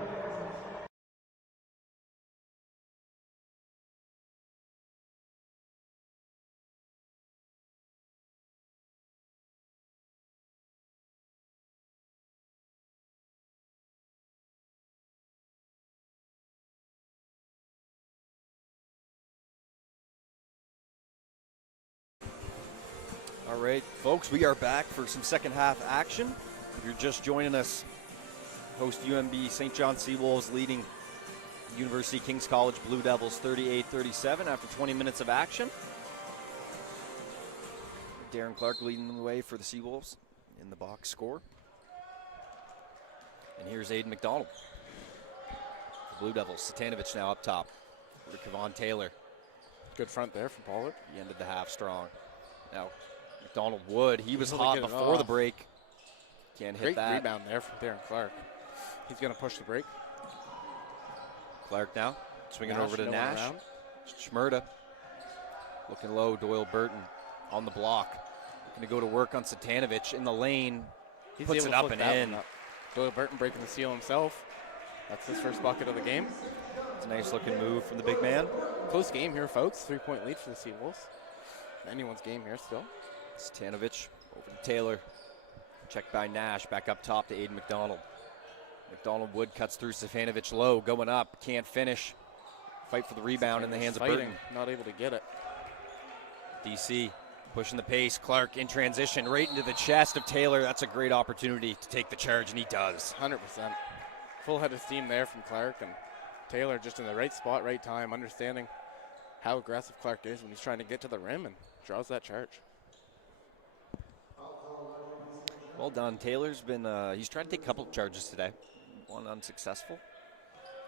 All right, folks, we are back for some second half action. If you're just joining us, host UMB St. John Seawolves leading University King's College Blue Devils 38-37 after 20 minutes of action. Darren Clark leading the way for the Seawolves in the box score. And here's Aiden McDonald. The Blue Devils, Satanovic now up top. For Kevon Taylor. Good front there from Pollard. He ended the half strong. Now, McDonald Wood, he was Really hot get it before the off. break. Can't hit Great that. rebound there from Darren Clark. He's going to push the break. Clark now, swinging Nash, over to no one Nash. around. Schmerda, looking low, Doyle Burton on the block. Going to go to work on Satanovic in the lane. He's Puts able it to up flip and that in. one up. Doyle Burton breaking the seal himself. That's his first bucket of the game. It's a nice looking move from the big man. Close game here, folks. 3-point lead for the Seawolves. Anyone's game here still. Satanovic over to Taylor. Checked by Nash, back up top to Aiden McDonald. McDonald Wood cuts through Stefanovic low, going up, can't finish. Fight for the rebound in the hands of Burton. Not able to get it. DC pushing the pace. Clark in transition right into the chest of Taylor. That's a great opportunity to take the charge, and he does. 100%. Full head of steam there from Clark, and Taylor just in the right spot, right time, understanding how aggressive Clark is when he's trying to get to the rim and draws that charge. Well done. Taylor's been, he's tried to take a couple of charges today. One unsuccessful,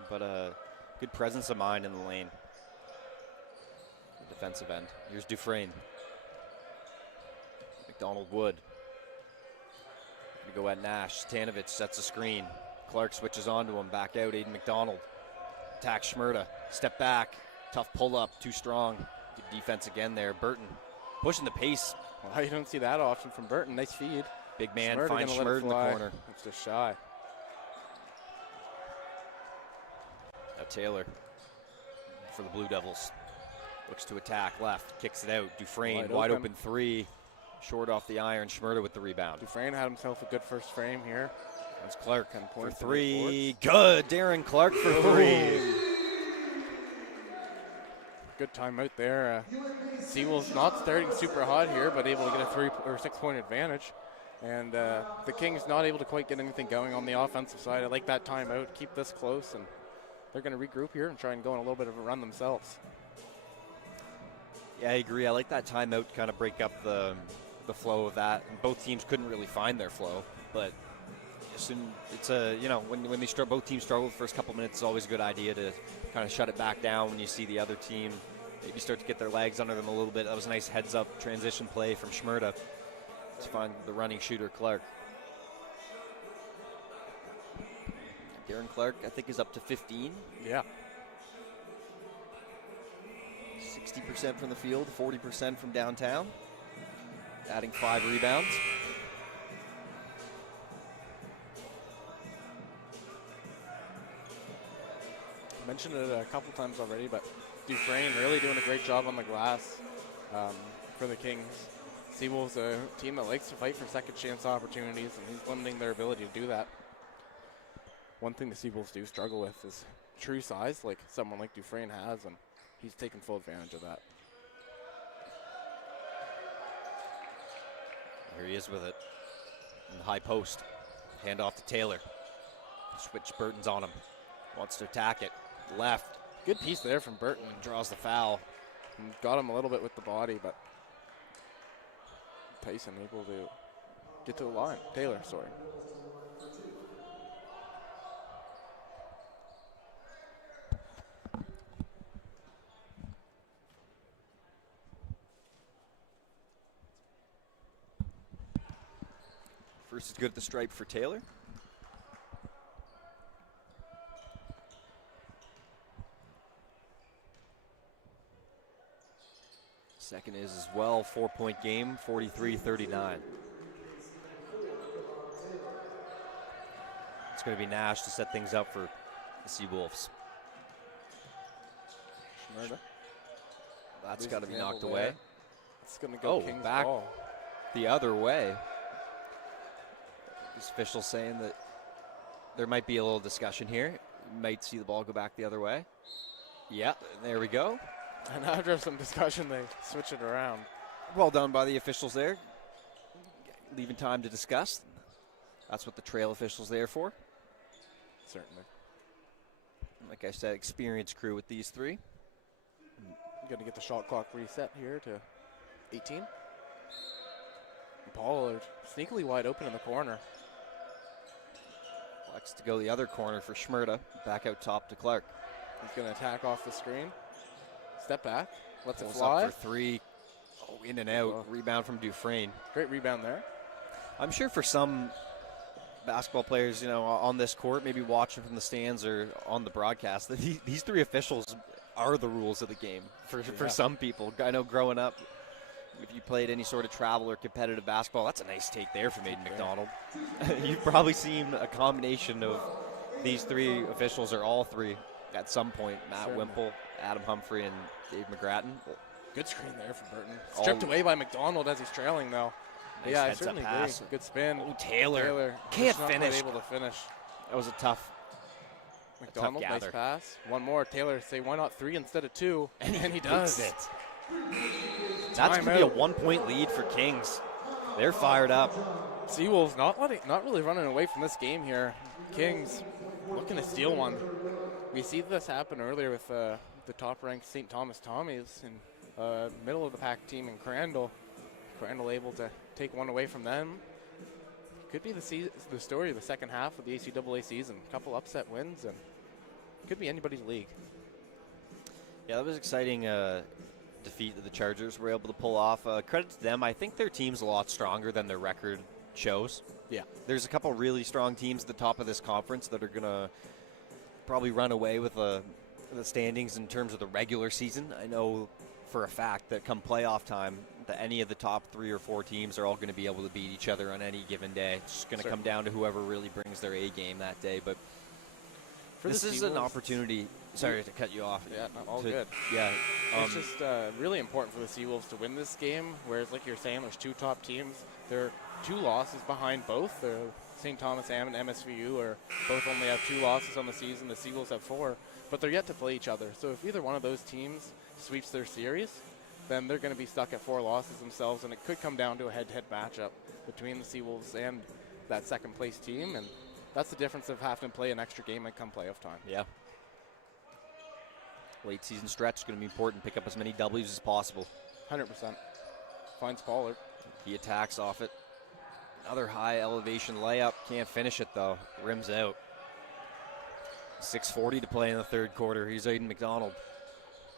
but good presence of mind in the lane. The defensive end. Here's Dufresne. McDonald Wood. Gonna go at Nash. Stanovic sets a screen. Clark switches onto him. Back out. Aiden McDonald. Attack Schmerda. Step back. Tough pull up. Too strong. Good defense again there. Burton pushing the pace. Well, you don't see that often from Burton. Nice feed. Big man Schmerda finds gonna let it Schmerda in the fly. corner. It's just shy. Now Taylor for the Blue Devils. Looks to attack left. Kicks it out. Dufresne wide open three. Short off the iron. Schmerda with the rebound. Dufresne had himself a good first frame here. That's Clark for points and three. Good. Darren Clark for three. Good timeout there. Seawolves not starting super hot here, but able to get a 3 or 6 point advantage. And the Kings not able to quite get anything going on the offensive side. I like that timeout. Keep this close, and they're going to regroup here and try and go on a little bit of a run themselves. Yeah, I agree. I like that timeout to kind of break up the flow of that. And both teams couldn't really find their flow, but it's a, you know, when both teams struggle the first couple minutes, it's always a good idea to kind of shut it back down when you see the other team maybe start to get their legs under them a little bit. That was a nice heads-up transition play from Schmerda to find the running shooter Clark. Darren Clark, I think, is up to 15. Yeah. 60% from the field, 40% from downtown. Adding 5 rebounds. Mentioned it a couple times already, but Dufresne really doing a great job on the glass for the Kings. Seawolves a team that likes to fight for second chance opportunities, and he's limiting their ability to do that. One thing the Seawolves do struggle with is true size, like someone like Dufresne has, and he's taken full advantage of that. Here he is with it in the high post. Hand off to Taylor. Switch Burton's on him. Wants to attack it. Left. Good piece there from Burton. Draws the foul. And got him a little bit with the body, but Tyson able to get to the line. Taylor, sorry. First is good at the stripe for Taylor. Second is as well, 4-point game, 43-39. It's going to be Nash to set things up for the Seawolves. Schmerda. That's got to be Loses the knocked handle away. there. It's going to go King's back ball. the other way. These officials saying that there might be a little discussion here. You might see the ball go back the other way. Yeah, there we go. And after some discussion, they switch it around. Well done by the officials there. Leaving time to discuss. That's what the trail officials there for. Certainly. Like I said, experienced crew with these three. Going to get the shot clock reset here to 18. Pollard sneakily wide open in the corner. Flex to go the other corner for Schmerda. Back out top to Clark. He's going to attack off the screen. Step back. Lets it Pulls fly. up for three. Oh, in and out. Rebound from Dufresne. Great rebound there. I'm sure for some basketball players, you know, on this court, maybe watching from the stands or on the broadcast, that these three officials are the rules of the game for some people. I know growing up, if you played any sort of travel or competitive basketball, that's a nice take there from Aiden McDonald. You've probably seen a combination of these three officials, or all three, at some point. Matt Wimple, Adam Humphrey, and Dave McGrattan. Good screen there from Burton. Stripped away by McDonald as he's trailing, though. Nice yeah, I heads-up certainly pass. agree. Good spin. Oh, Taylor. Can't Just not quite finish. able to finish. That was a tough McDonald, nice gather. pass. One more. Taylor say, why not 3 instead of 2? And he does does. it. That's going to be a 1-point lead for Kings. They're fired up. Seawolves not really running away from this game here. Kings looking to steal one. We see this happen earlier with the top-ranked St. Thomas Tommies in middle of the pack team in Crandall. Crandall able to take one away from them. Could be the story of the second half of the ACAA season. A couple upset wins, and could be anybody's league. Yeah, that was exciting defeat that the Chargers were able to pull off. Credit to them. I think their team's a lot stronger than their record shows. Yeah. There's a couple really strong teams at the top of this conference that are going to probably run away with the standings in terms of the regular season. I know for a fact that come playoff time, that any of the top 3 or 4 teams are all going to be able to beat each other on any given day. It's just going to come down to whoever really brings their A game that day. But for this is an opportunity. Sorry to cut you off. Yeah, all good. Yeah. It's just really important for the Seawolves to win this game, whereas like you're saying, there's 2 top teams. There are 2 losses behind both. The St. Thomas and MSVU are both only have 2 losses on the season. The Seawolves have 4, but they're yet to play each other. So if either one of those teams sweeps their series, then they're going to be stuck at 4 losses themselves, and it could come down to a head-to-head matchup between the Seawolves and that second-place team, and that's the difference of having to play an extra game at come playoff time. Yeah. Late season stretch is going to be important. Pick up as many W's as possible. 100%. Finds Pollard. He attacks off it. Another high elevation layup. Can't finish it, though. Rims out. 6:40 to play in the third quarter. Here's Aiden McDonald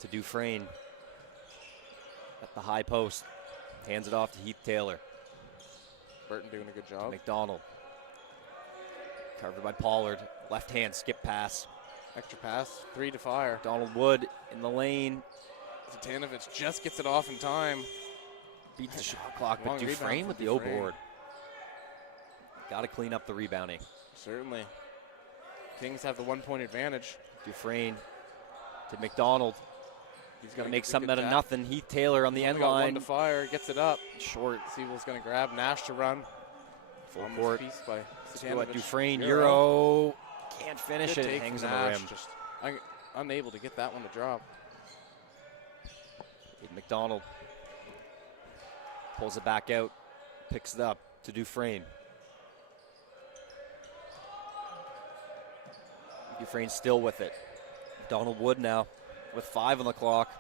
to Dufresne. At the high post. Hands it off to Heath Taylor. Burton doing a good job. McDonald. Covered by Pollard. Left hand skip pass. Extra pass. 3 to fire. Donald Wood in the lane. Zatanovich just gets it off in time. Beats the shot clock, but Long Dufresne rebound with for the O Dufresne. board. Got to clean up the rebounding. Certainly. Kings have the 1-point advantage. Dufresne to McDonald. He's Going to gonna make get a something good out of tap. nothing. Heath Taylor on the end Got 1 line. to fire. Gets it up. Short. Seawolves going to grab. Nash to run. Full Almost court. piece by Go at Zatanovich. Dufresne. Euro. Can't finish Good it. take Hangs from on the Nash. rim. Just unable to get that one to drop. Aiden McDonald pulls it back out. Picks it up to Dufresne. Dufresne still with it. Donald Wood now with 5 on the clock.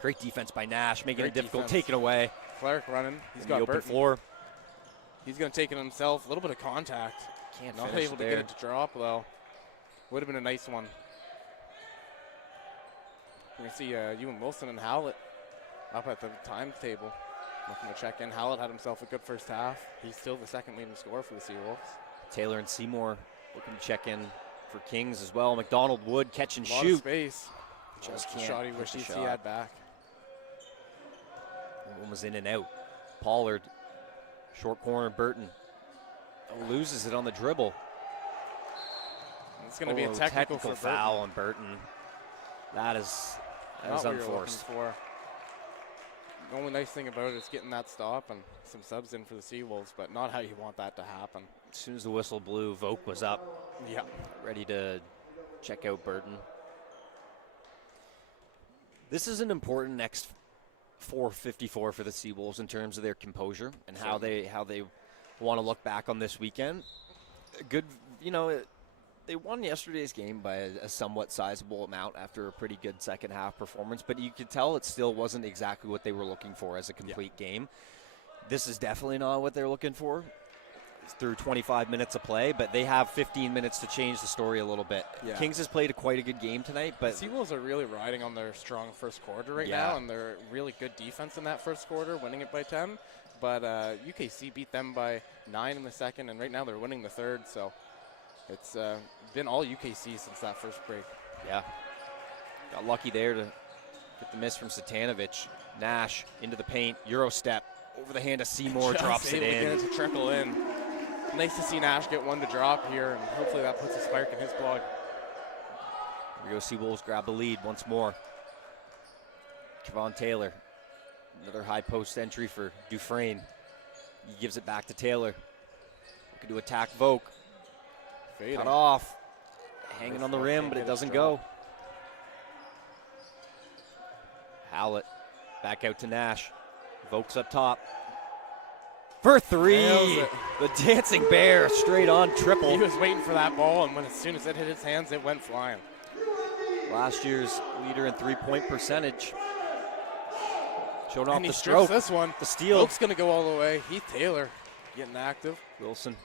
Great defense by Nash, making Great it difficult, defense. taken away. Clark running. He's In got the open Burton. floor. He's going to take it himself. A little bit of contact. Can't Not finish able to there. get it to drop, though. Would have been a nice one. We're going to see Ewan Wilson and Hallett up at the times table. Looking to check in. Hallett had himself a good first half. He's still the second leading scorer for the Seawolves. Taylor and Seymour looking to check in for Kings as well. McDonald Wood catch and A lot shoot. of space. Just The can't shot he hit the wishes he shot. had back. That one was in and out. Pollard, short corner, Burton. Oh, loses it on the dribble. It's going to be a technical for foul on Burton. That is not what unforced. You're looking for. The only nice thing about it is getting that stop and some subs in for the Seawolves, but not how you want that to happen. As soon as the whistle blew, Vogt was up. Yeah. Ready to check out Burton. This is an important next 4:54 for the Seawolves in terms of their composure and how they want to look back on this weekend. Good, they won yesterday's game by a somewhat sizable amount after a pretty good second half performance, but you could tell it still wasn't exactly what they were looking for as a complete game. This is definitely not what they're looking for through 25 minutes of play, but they have 15 minutes to change the story a little bit. Yeah. Kings has played quite a good game tonight, but the Seawolves are really riding on their strong first quarter right now, and they're really good defense in that first quarter, winning it by 10. But UKC beat them by 9 in the second, and right now they're winning the third, so it's been all UKC since that first break. Yeah. Got lucky there to get the miss from Satanovic. Nash into the paint, Euro step, over the hand of Seymour, drops it in. Get it to trickle in. Nice to see Nash get one to drop here, and hopefully that puts a spark in his blog. Here we go, Seawolves grab the lead once more. Kevon Taylor, another high post entry for Dufresne. He gives it back to Taylor. Looking to attack Vogt. Fading. Cut off. Hanging on the rim, but it doesn't go. Howlett back out to Nash. Vogt's up top. For three. The dancing bear straight on triple. He was waiting for that ball, and as soon as it hit his hands, it went flying. Last year's leader in three-point percentage. Showing off And he the strips stroke. this one. The steal. Vogt's going to go all the way. Heath Taylor getting active. Wilson.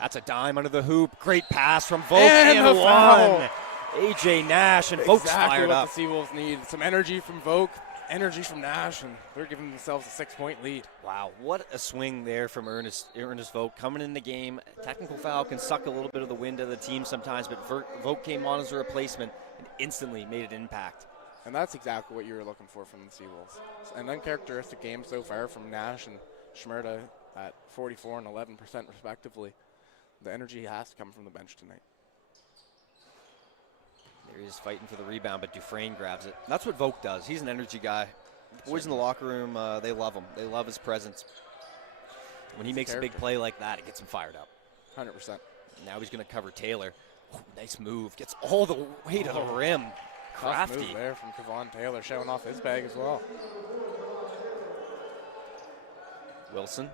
That's a dime under the hoop. Great pass from Vogt. And the foul. One. AJ Nash, and Vogt's fired up. Exactly what the Seawolves need. Some energy from Vogt, energy from Nash, and they're giving themselves a 6-point lead. Wow, what a swing there from Ernest Vogt. Coming in the game, technical foul can suck a little bit of the wind out of the team sometimes, but Vogt came on as a replacement and instantly made an impact. And that's exactly what you were looking for from the Seawolves. An uncharacteristic game so far from Nash and Schmerda at 44 and 11% respectively. The energy has to come from the bench tonight. There he is fighting for the rebound, but Dufresne grabs it. That's what Vogt does. He's an energy guy. The boys in the locker room, they love him. They love his presence. When he makes a big play like that, it gets him fired up. 100%. Now he's going to cover Taylor. Oh, nice move. Gets all the way to the rim. Crafty. Tough move there from Kevon Taylor, showing off his bag as well. Wilson.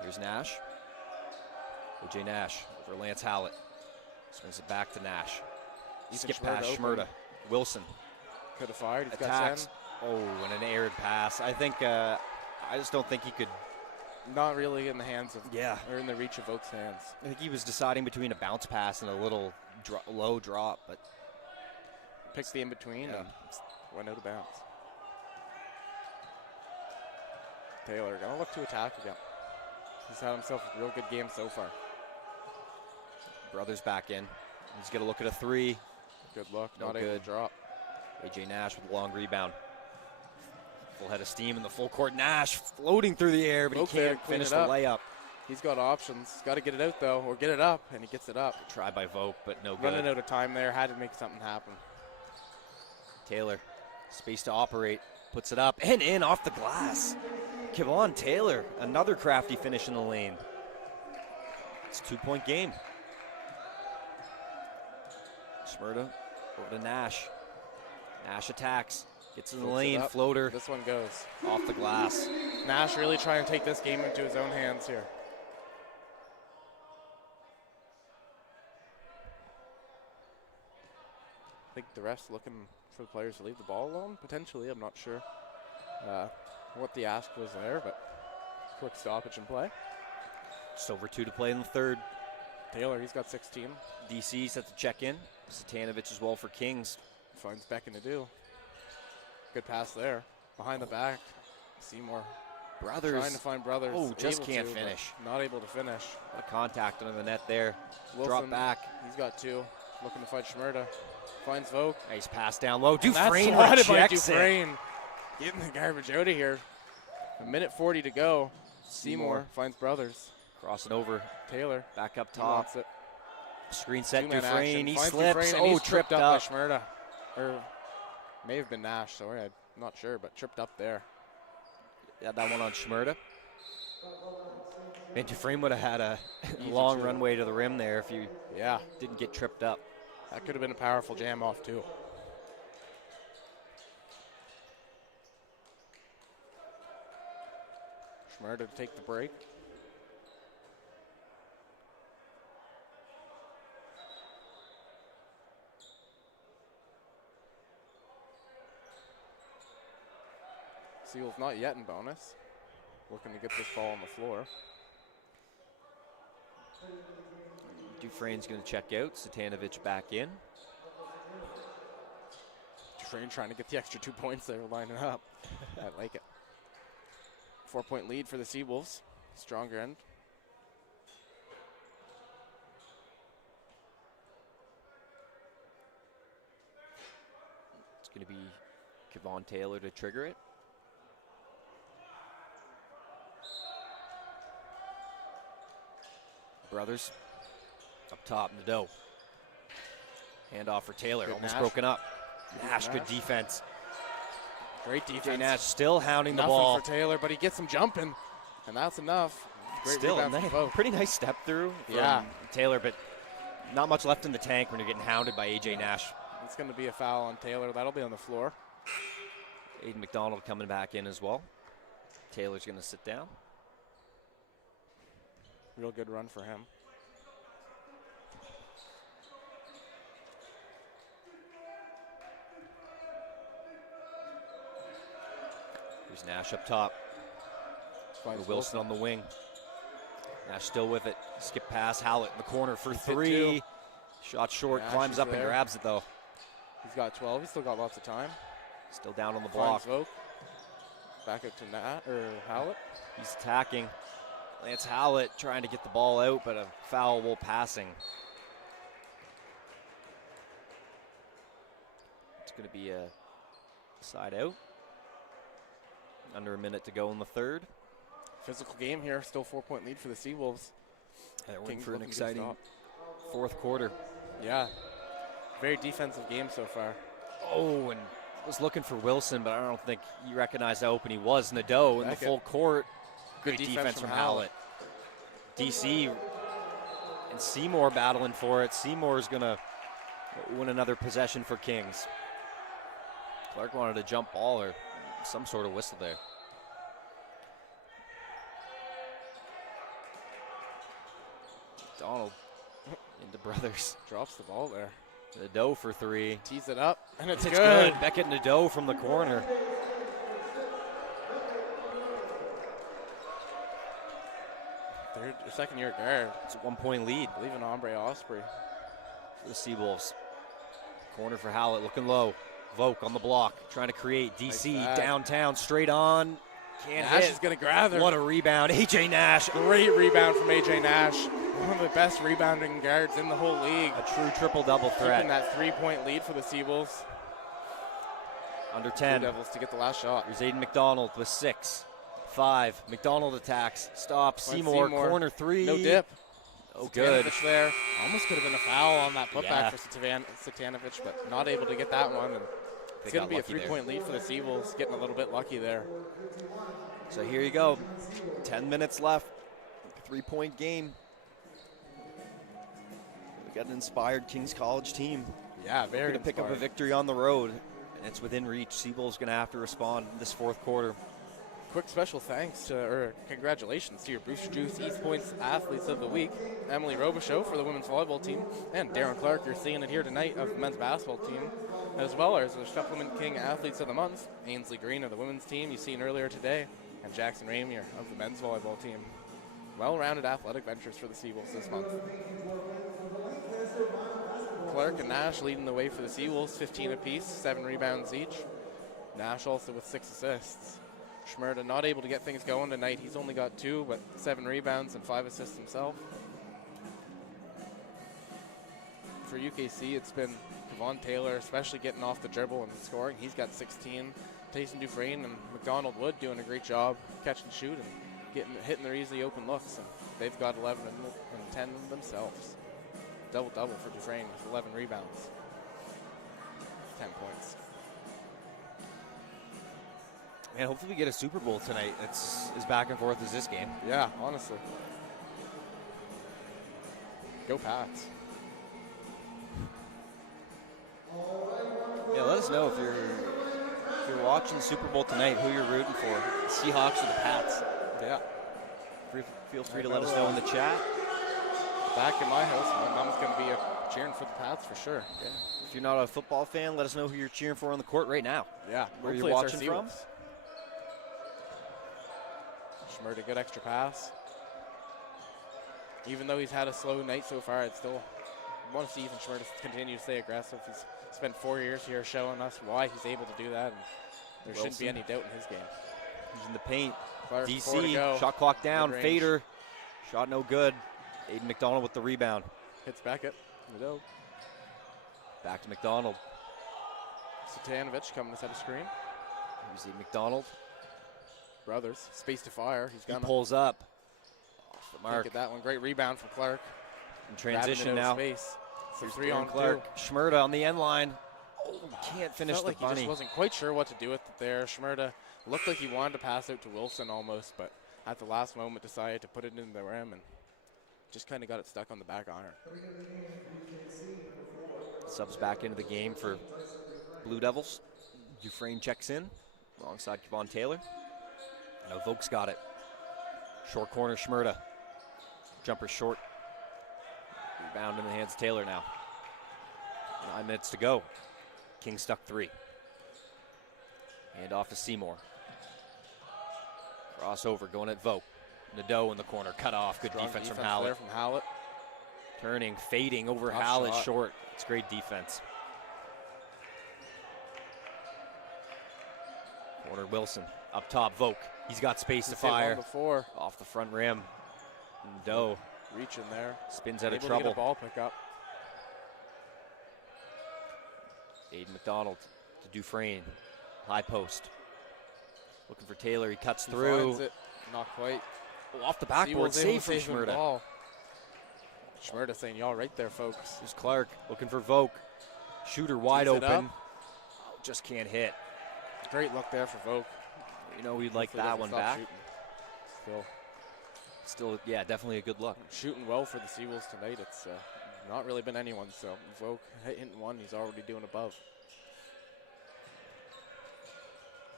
Here's Nash. AJ Nash over Lance Howlett. Swings it back to Nash. Skip past Schmerda. Wilson. Could have fired. He's attacks. got 10. Oh, and an aired pass. I think, I just don't think he could. Not really in the hands of, Yeah. or in the reach of Vogt's hands. I think he was deciding between a bounce pass and a little low drop, but Picked the in-between and went out of bounds. Taylor gonna look to attack again. He's had himself a real good game so far. Brothers back in. He's going to look at a three. Good look, No not able good. to drop. AJ Nash with a long rebound. Full head of steam in the full court. Nash floating through the air, but Vogt he there, can't clean finish it the up. layup. He's got options. He's got to get it out though, or get it up, and he gets it up. Try by Vogt, but no good. Running out of time there, had to make something happen. Taylor, space to operate, puts it up and in off the glass. Kevon Taylor, another crafty finish in the lane. It's a 2-point game. Schmerda over to Nash. Nash attacks, gets in the Puts it lane, up. floater This one goes. off the glass. Nash really trying to take this game into his own hands here. I think the refs looking for the players to leave the ball alone, potentially. I'm not sure what the ask was there, but quick stoppage and play. Just over 2 to play in the third. Taylor, he's got 16. DC set to check in. Satanovic as well for Kings. Finds Becken to do. Good pass there. Behind the back. Seymour Brothers. trying to find Brothers. Oh, just Able can't to, but finish. Not able to finish. A contact under the net there. Wilson, Drop back. He's got 2. Looking to fight Schmerda. Finds Vogt. Nice pass down low. And that's Dufresne swatted by rejects it. Dufresne. Getting the garbage out of here. 1:40 to go. Seymour finds Brothers. Crossing over. Taylor Back up he top. wants it. Screen set, Two-man Dufresne, action. he Finds slips. Dufresne, and Oh, he's tripped by up. Schmerda. Or may have been Nash, sorry, I'm not sure, but tripped up there. Yeah, that one on Schmerda. And Dufresne would have had a Easy long two. runway to the rim there if you Yeah, didn't get tripped up. that could have been a powerful jam off too. Schmerda to take the break. Seals not yet in bonus. Looking to get this ball on the floor. Dufresne's going to check out. Satanovic back in. Dufresne trying to get the extra 2 points there, lining up. I like it. 4-point lead for the Seawolves. Stronger end. It's going to be Kevon Taylor to trigger it. Brothers up top, Nadeau. Handoff for Taylor, Good almost Nash. broken up. Nash, Nash. good defense. Great Jay defense. Nash still hounding the Nothing ball. for Taylor, but he gets him jumping, and that's enough. Great Still, rebound from both. pretty nice step through from Yeah. Taylor, but not much left in the tank when you're getting hounded by AJ Nash. It's going to be a foul on Taylor. That'll be on the floor. Aiden McDonald coming back in as well. Taylor's going to sit down. Real good run for him. Here's Nash up top. Finds Wilson on the wing. Nash still with it. Skip pass. Howlett in the corner for Hit three. two. Shot short. Nash Climbs is up and there. grabs it though. He's got 12. He's still got lots of time. Still down on the block. Finds Vogt. Back up to Howlett. He's attacking. Lance Howlett trying to get the ball out, but a foulable passing. It's going to be a side out. Under a minute to go in the third. Physical game here. Still 4-point lead for the Seawolves. And we're in Kings for an looking to exciting stop. fourth quarter. Yeah. Very defensive game so far. Oh, and was looking for Wilson, but I don't think you recognize how open he was. Nadeau in the Back it. full court. Good Great defense defense from from Howlett. DC and Seymour battling for it. Seymour's going to win another possession for Kings. Clark wanted a jump ball or some sort of whistle there. Donald into Brothers. Drops the ball there. Nadeau for three. Tees it up, and it's It's good. good. Beckett Nadeau from the corner. Second-year guard. It's a 1 point lead I believe in Ombre Osprey. for the Seawolves. Corner for Howlett, looking low. Volk on the block, trying to create. DC Nice downtown, straight on. Can't Nash hit. is going to grab her. What a rebound. AJ Nash. Great rebound from AJ Nash. One of the best rebounding guards in the whole league. A true triple-double Keeping threat. that 3-point lead for the Seawolves. Under Blue 10. Devils to get the last shot. Here's Aiden McDonald with 6. 5. McDonald attacks. Stop. Finds Seymour. Seymour. Corner 3. No dip. Oh, good. Satanovic there. Almost could have been a foul on that putback Yeah. for Satanovic, but not able to get that one. And it's They going to be a got lucky there. 3-point lead for the Seawolves, getting a little bit lucky there. So here you go. 10 minutes left. 3-point game. We got an inspired Kings College team. Yeah, very Going to pick up a inspired. victory on the road, and it's within reach. Seawolves going to have to respond in this fourth quarter. Quick special thanks or congratulations to your Booster Juice East Points Athletes of the Week, Emily Robichaux for the women's volleyball team, and Darren Clark, you're seeing it here tonight, of the men's basketball team, as well as the Supplement King Athletes of the Month, Ainsley Green of the women's team, you've seen earlier today, and Jackson Ramier of the men's volleyball team. Well-rounded athletic ventures for the Seawolves this month. Clark and Nash leading the way for the Seawolves, 15 apiece, 7 rebounds each. Nash also with 6 assists. Schmerda not able to get things going tonight. He's only got 2, but 7 rebounds and 5 assists himself. For UKC, it's been Kevon Taylor, especially getting off the dribble and scoring. He's got 16. Tyson Dufresne and McDonald Wood doing a great job catch and shoot and hitting their easy open looks. And they've got 11 and 10 themselves. Double-double for Dufresne with 11 rebounds. 10 points. Man, hopefully we get a Super Bowl tonight. It's as back and forth as this game. Yeah, honestly. Go Pats. Yeah, let us know if you're watching the Super Bowl tonight, who you're rooting for, Seahawks or the Pats. Yeah. Feel free to let us know in the chat. Back in my house, my mom's going to be cheering for the Pats for sure. Yeah. If you're not a football fan, let us know who you're cheering for on the court right now. Yeah. Where you're watching from. Schmurda, good extra pass. Even though he's had a slow night so far, I'd still want to see Ethan Schmurda continue to stay aggressive. He's spent 4 years here showing us why he's able to do that, and there shouldn't be any doubt in his game. He's in the paint. Clark, DC, shot clock down, fader. Shot no good. Aiden McDonald with the rebound. Hits Beckett. No. Back to McDonald. Satanovich coming to set a screen. Here's McDonald. Brothers, space to fire. He pulls up. Off the mark. Look at that one. Great rebound from Clark. In transition now. Space. So Here's 3 on Clark. Schmurda on the end line. Oh, can't finish Felt the like bunny. He just wasn't quite sure what to do with it there. Schmurda looked like he wanted to pass out to Wilson almost, but at the last moment decided to put it in the rim and just kind of got it stuck on the back iron. Subs back into the game for Blue Devils. Dufresne checks in alongside Kevon Taylor. Now Vogt's got it. Short corner, Schmurda. Jumper short. Rebound in the hands of Taylor now. 9 minutes to go. King stuck 3. Hand off to Seymour. Crossover going at Vogt. Nadeau in the corner, cut off. Good defense from Hallett. There from Hallett. Turning, fading over Tough Hallett, shot. short. It's great defense. Corner Wilson, up top, Vogt. He's got space to fire. Before. Off the front rim. Nadeau reaching there. Spins out of Able trouble. to get a ball pickup. Aiden McDonald to Dufresne. High post. Looking for Taylor. He cuts through. Finds it. Not quite. Oh, off the backboard. Save from Schmurda. Schmurda saying, y'all right there, folks. Here's Clark looking for Vogt. Shooter wide open. Oh, just can't hit. Great look there for Vogt. You know, we'd like that one back. Shooting. Still, yeah, definitely a good look. Shooting well for the Seawolves tonight. It's not really been anyone, so Vogt hitting one, he's already doing above.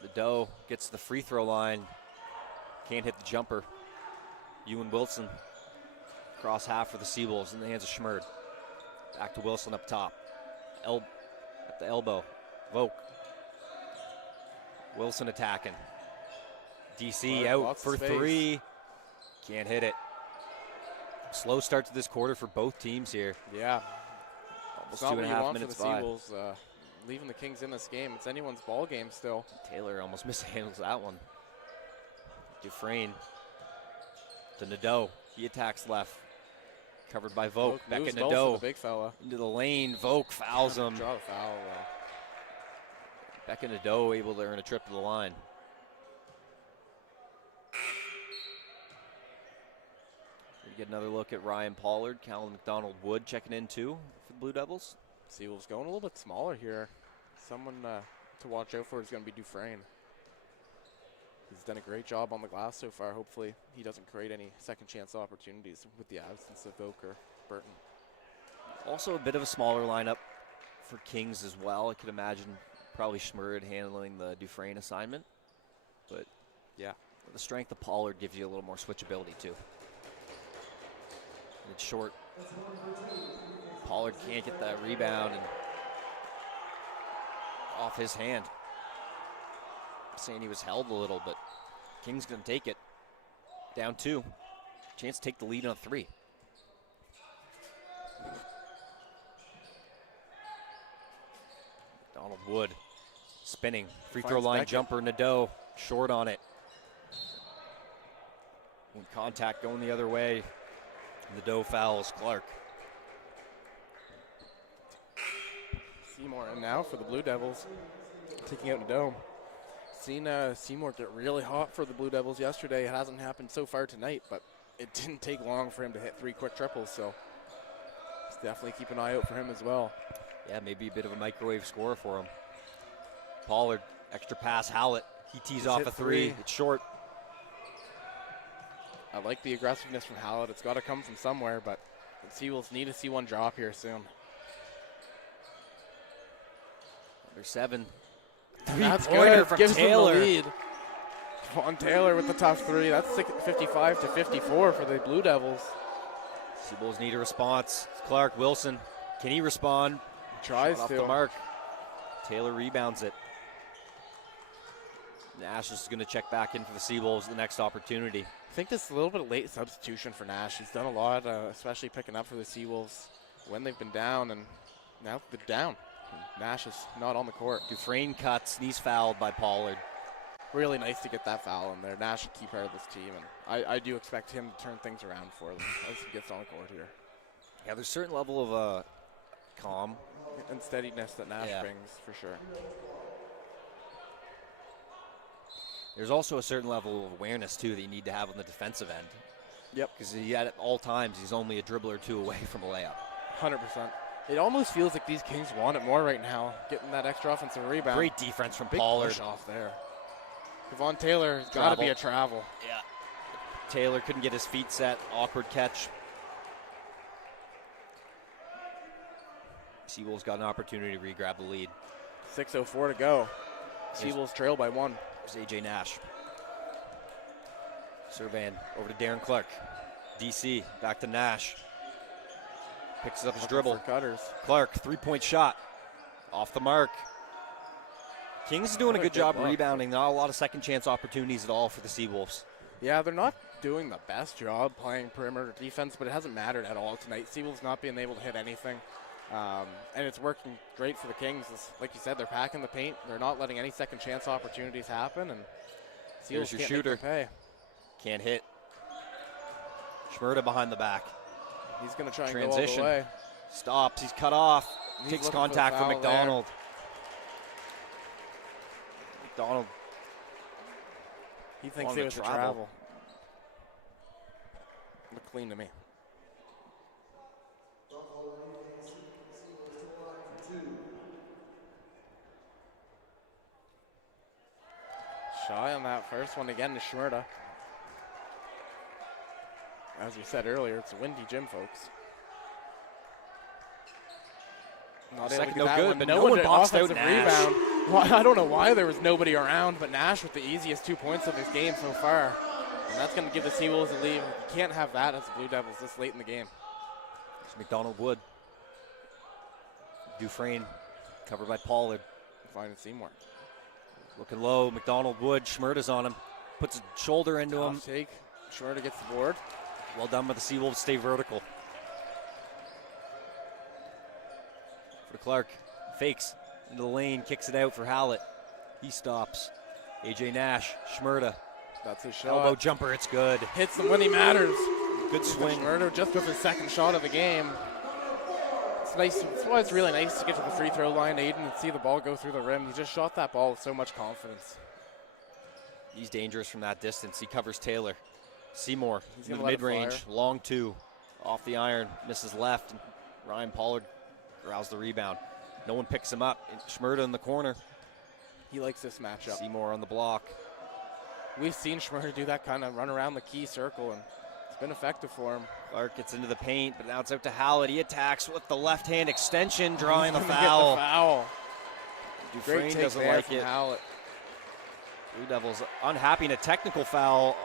Nadeau gets to the free throw line. Can't hit the jumper. Ewan Wilson. Cross half for the Seawolves in the hands of Schmurd. Back to Wilson up top. At the elbow. Vogt. Wilson attacking. DC out for 3. Can't hit it. Slow start to this quarter for both teams here. Yeah. Almost 2.5 minutes by. Seawolves, leaving the Kings in this game. It's anyone's ball game still. Taylor almost mishandles that one. Dufresne to Nadeau. He attacks left. Covered by Vogt. Back at Nadeau. The big fella. Into the lane. Vogt fouls him. Draw a foul. Back at Nadeau able to earn a trip to the line. We get another look at Ryan Pollard. Callan McDonald-Wood checking in too for the Blue Devils. Seawolves going a little bit smaller here. Someone to watch out for is going to be Dufresne. He's done a great job on the glass so far. Hopefully he doesn't create any second chance opportunities with the absence of Vogt or Burton. Also a bit of a smaller lineup for Kings as well. I could imagine probably Schmurd handling the Dufresne assignment. But yeah, the strength of Pollard gives you a little more switchability too. It's short. Pollard can't get that rebound and off his hand. I'm saying he was held a little, but King's gonna take it. Down 2. Chance to take the lead on 3. Donald Wood spinning. Free throw line jumper. Nadeau short on it. When contact going the other way. Nadeau fouls Clark. Seymour in now for the Blue Devils. Taking out Nadeau. Seen Seymour get really hot for the Blue Devils yesterday. It hasn't happened so far tonight, but it didn't take long for him to hit 3 quick triples, so Definitely keep an eye out for him as well. Yeah, maybe a bit of a microwave score for him. Pollard, extra pass, Howlett. He tees off a three. It's short. I like the aggressiveness from Howlett. It's got to come from somewhere, but the Seawolves need to see one drop here soon. Number 7. That's Three-pointer good. from Gives Taylor. them the lead. Vaughn Taylor with the tough three. That's 55 to 54 for the Blue Devils. Seawolves need a response. Clark, Wilson. Can he respond? Tries Shot off to. the mark. Taylor rebounds it. Nash is going to check back in for the Seawolves the next opportunity. I think this is a little bit of late substitution for Nash. He's done a lot, especially picking up for the Seawolves when they've been down, and now they're down. Nash is not on the court. Dufresne cuts, and he's fouled by Pollard. Really nice to get that foul in there. Nash should keep part of this team, and I do expect him to turn things around for them as he gets on the court here. Yeah, there's a certain level of calm and steadiness that Nash brings, for sure. There's also a certain level of awareness, too, that you need to have on the defensive end. Yep. Because at all times, he's only a dribbler or two away from a layup. 100%. It almost feels like these Kings want it more right now, getting that extra offensive rebound. Great defense from Big Pollard. push off there. Vaughn Taylor has got to be a travel. Yeah. Taylor couldn't get his feet set. Awkward catch. Seawolves got an opportunity to re-grab the lead. 6:04 to go. Seawolves trail by 1. There's AJ Nash. Servan over to Darren Clark. DC back to Nash. Picks up his dribble. Cutters. Clark, three-point shot. Off the mark. Kings is doing a good job rebounding. Not a lot of second chance opportunities at all for the Seawolves. Yeah, they're not doing the best job playing perimeter defense, but it hasn't mattered at all tonight. Seawolves not being able to hit anything. And it's working great for the Kings. Like you said, they're packing the paint. They're not letting any second chance opportunities happen. And Here's your shooter. Pay. Can't hit. Schmerda behind the back. He's going to try and transition. go all the way. Stops. He's cut off. Takes contact from McDonald. McDonald. He thinks it was a travel. Looked clean to me. Shy on that first one again to Schmerda. As we said earlier, it's a windy gym, folks. Not Second, able to no get good, one. but No no one one boxed out offensive Nash. rebound. Well, I don't know why there was nobody around, but Nash with the easiest 2 points of his game so far. And that's going to give the Seawolves a lead. You can't have that as the Blue Devils this late in the game. It's McDonald Wood. Dufresne covered by Pollard. Finding Seymour. Looking low. McDonald Wood. Schmerda's on him. Puts a shoulder into him. Take. Schmerda gets the board. Well done by the Seawolves. Stay vertical. For Clark. Fakes into the lane. Kicks it out for Hallett. He stops. AJ Nash. Schmerda. That's his shot. Elbow jumper. It's good. Hits them when he matters. Good swing. Schmerda just with his second shot of the game. It's nice. It's why it's really nice to get to the free throw line, Aiden, and see the ball go through the rim. He just shot that ball with so much confidence. He's dangerous from that distance. He covers Taylor. Seymour in the let it mid-range. fire. Long two. Off the iron. Misses left. And Ryan Pollard grabs the rebound. No one picks him up. Schmerda in the corner. He likes this matchup. Seymour on the block. We've seen Schmerda do that kind of run around the key circle, and it's been effective for him. Clark gets into the paint, but now it's out to Hallett. He attacks with the left-hand extension, drawing the He's gonna foul. Get the foul. Dufresne Great take doesn't there like from it. Hallett. Blue Devils unhappy in a technical foul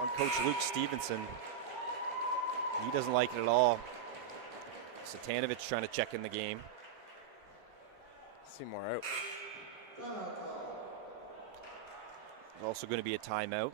on Coach Luke Stevenson. He doesn't like it at all. Satanovic trying to check in the game. Seymour out. There's also going to be a timeout.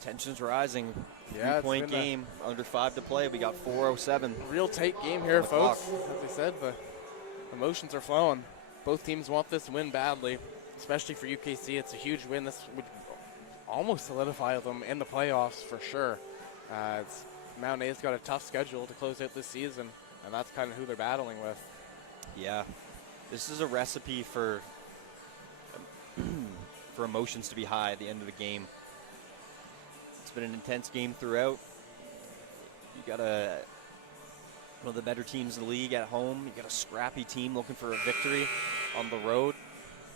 Tensions rising. Yeah, it's Three-point been a game, under 5 to play. We got 4:07. real tight game here, On the clock. folks. As I said, the emotions are flowing. Both teams want this win badly, especially for UKC. It's a huge win. This would almost solidify them in the playoffs for sure. Mount A's got a tough schedule to close out this season, and that's kind of who they're battling with. Yeah, this is a recipe for for emotions to be high at the end of the game. It's been an intense game throughout. You got one of the better teams in the league at home. You got a scrappy team looking for a victory on the road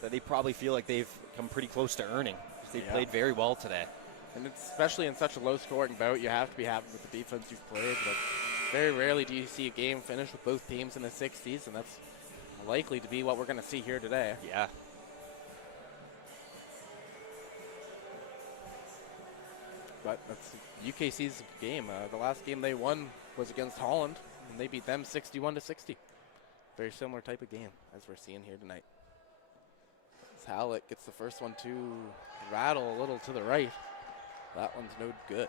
that they probably feel like they've come pretty close to earning. They played very well today. And it's especially in such a low-scoring bout, you have to be happy with the defense you've played. But very rarely do you see a game finish with both teams in the 60s, and that's likely to be what we're going to see here today. Yeah. But that's UKC's game. The last game they won was against Holland, and they beat them 61-60. Very similar type of game as we're seeing here tonight. As Hallett gets the first one to rattle a little to the right. That one's no good.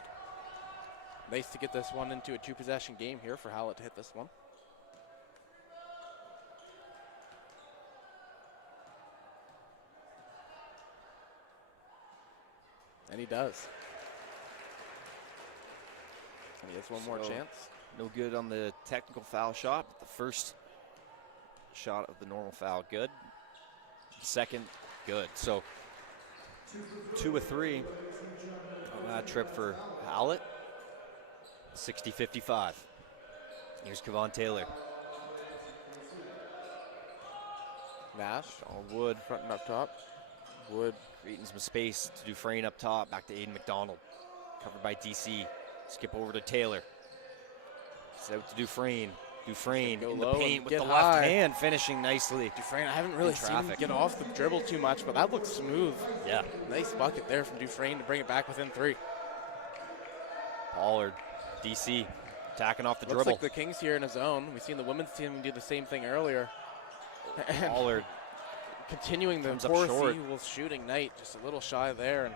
Nice to get this one into a two-possession game here for Hallett to hit this one. And he does. And he has one more chance. No good on the technical foul shot, but the first shot of the normal foul, good. Second, good. So 2 of 3 on that trip for Hallett. 60-55. Here's Kevon Taylor. Nash. Donald Wood. Front and up top. Wood. Creating some space to Dufresne up top. Back to Aiden McDonald. Covered by DC. Skip over to Taylor. It's out to Dufresne. Dufresne in the paint with the left hand, finishing nicely. Dufresne, I haven't really seen him get off the dribble too much, but that looks smooth. Yeah. Nice bucket there from Dufresne to bring it back within 3. Pollard, DC, attacking off the Looks dribble. like the Kings here in a zone. We've seen the women's team do the same thing earlier. And Pollard continuing the poor Seawolves shooting night, just a little shy there. And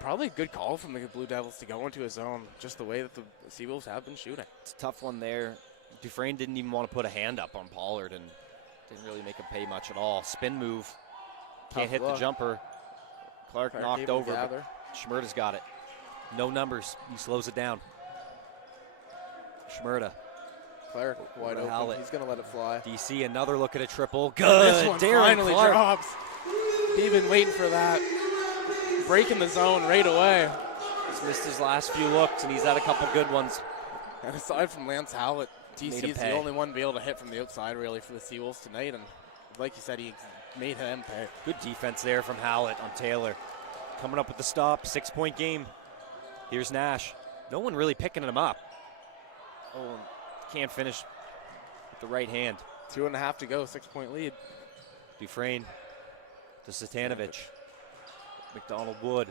probably a good call from the Blue Devils to go into a zone, just the way that the Seawolves have been shooting. It's a tough one there. Dufresne didn't even want to put a hand up on Pollard and didn't really make him pay much at all. Spin move. Can't hit the jumper. Clark knocked over, but Schmerda's got it. No numbers. He slows it down. Schmerda. Clark wide open. Hallett. He's going to let it fly. DC, another look at a triple. Good. This one Darren finally Clark. drops. He's been waiting for that. Breaking the zone right away. He's missed his last few looks, and he's had a couple good ones. And aside from Lance Hallett, DC is the only one to be able to hit from the outside, really, for the Seawolves tonight. And like you said, he made him pay. Good defense there from Hallett on Taylor. Coming up with the stop, 6-point game. Here's Nash. No one really picking him up. Oh, can't finish with the right hand. 2.5 to go, 6-point lead. Dufresne to Satanovich. McDonald Wood.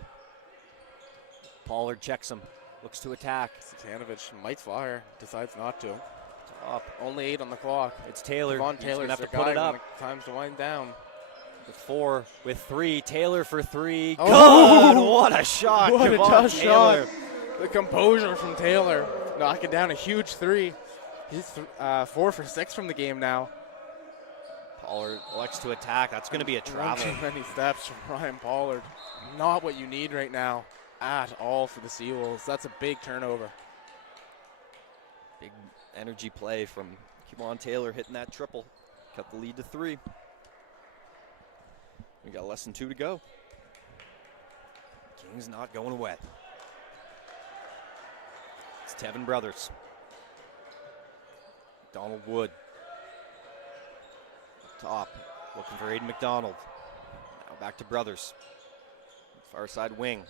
Pollard checks him. Looks to attack. Satanovich might fire, decides not to. Top. Only 8 on the clock. It's Taylor. Kevon Taylor's have to put it up. Time's to wind down. With 4, with 3. Taylor for 3. Oh! Good! What a shot. What Kevon a tough Taylor. shot. The composure from Taylor. Knocking down a huge 3. He's 4 for 6 from the game now. Pollard elects to attack. That's going to be a travel. Too many steps from Ryan Pollard. Not what you need right now at all for the Seawolves. That's a big turnover. Big energy play from Kevon Taylor hitting that triple. Cut the lead to 3. We got less than 2 to go. Kings not going away. It's Tevin Brothers. Donald Wood. Up top, looking for Aiden McDonald. Now back to Brothers. Far side wing.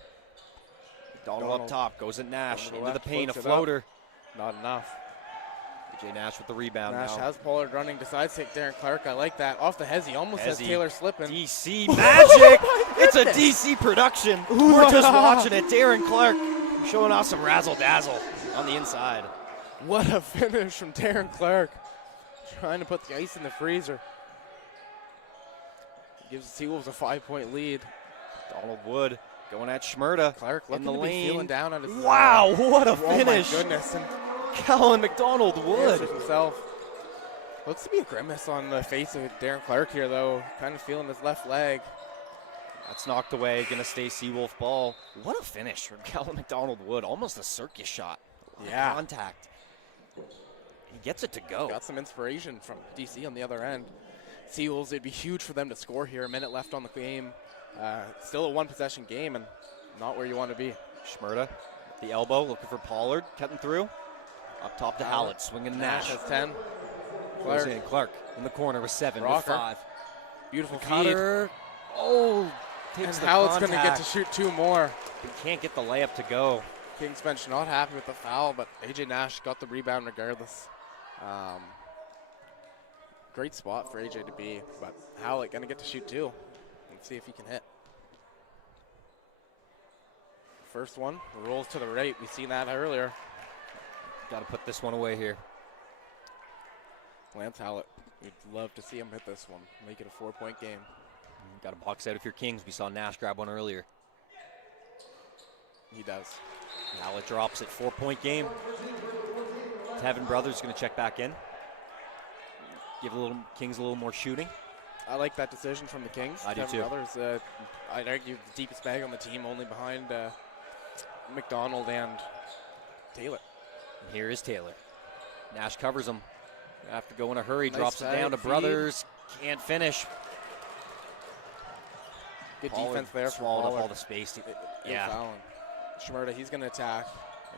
McDonald up top, goes at Nash, into the paint, a floater. Not enough. AJ Nash with the rebound Nash now. has Pollard running, decides to take Darren Clark. I like that. Off the Hezzy, almost has Taylor slipping. DC magic! It's a DC production. We're just watching it. Darren Clark showing off some razzle-dazzle on the inside. What a finish from Darren Clark. Trying to put the ice in the freezer. Gives the Seawolves a 5-point lead. Donald Wood going at Schmerda. Clark in looking the to lane. be feeling down at his Wow, what a finish. Oh my goodness. And Callan McDonald Wood. Himself. Looks to be a grimace on the face of Darren Clark here, though. Kind of feeling his left leg. That's knocked away. Going to stay Seawolf ball. What a finish from Callan McDonald Wood. Almost a circus shot. Yeah. Contact. He gets it to go. Got some inspiration from DC on the other end. Seawolves, it'd be huge for them to score here. A minute left on the game. Still a one-possession game and not where you want to be. Schmerda, the elbow, looking for Pollard, cutting through. Up top to Hallett, swinging Nash Nash. has 10. Clark in the corner with 7 with Rocker. 5. Beautiful feed. Cutter. Oh, And takes the Hallett's going to get to contact. shoot 2 more. He can't get the layup to go. Kings bench not happy with the foul, but AJ Nash got the rebound regardless. Great spot for AJ to be, but Hallett going to get to shoot 2. Let's see if he can hit. First one rolls to the right. We've seen that earlier. Got to put this one away here. Lance Hallett. We'd love to see him hit this one. Make it a 4-point game. Got to box out if you're Kings. We saw Nash grab one earlier. He does. Hallett drops it. 4-point game. Tevin Brothers going to check back in. Give Kings a little more shooting. I like that decision from the Kings. I do Kevin too. Brothers, I'd argue the deepest bag on the team, only behind McDonald and Taylor. And here is Taylor. Nash covers him. Have to go in a hurry. Nice Drops it down to feed. Brothers. Can't finish. Good Pollard defense there for swallowed up Pollard. all the space. No Yeah. fouling. Schmerda, he's going to attack.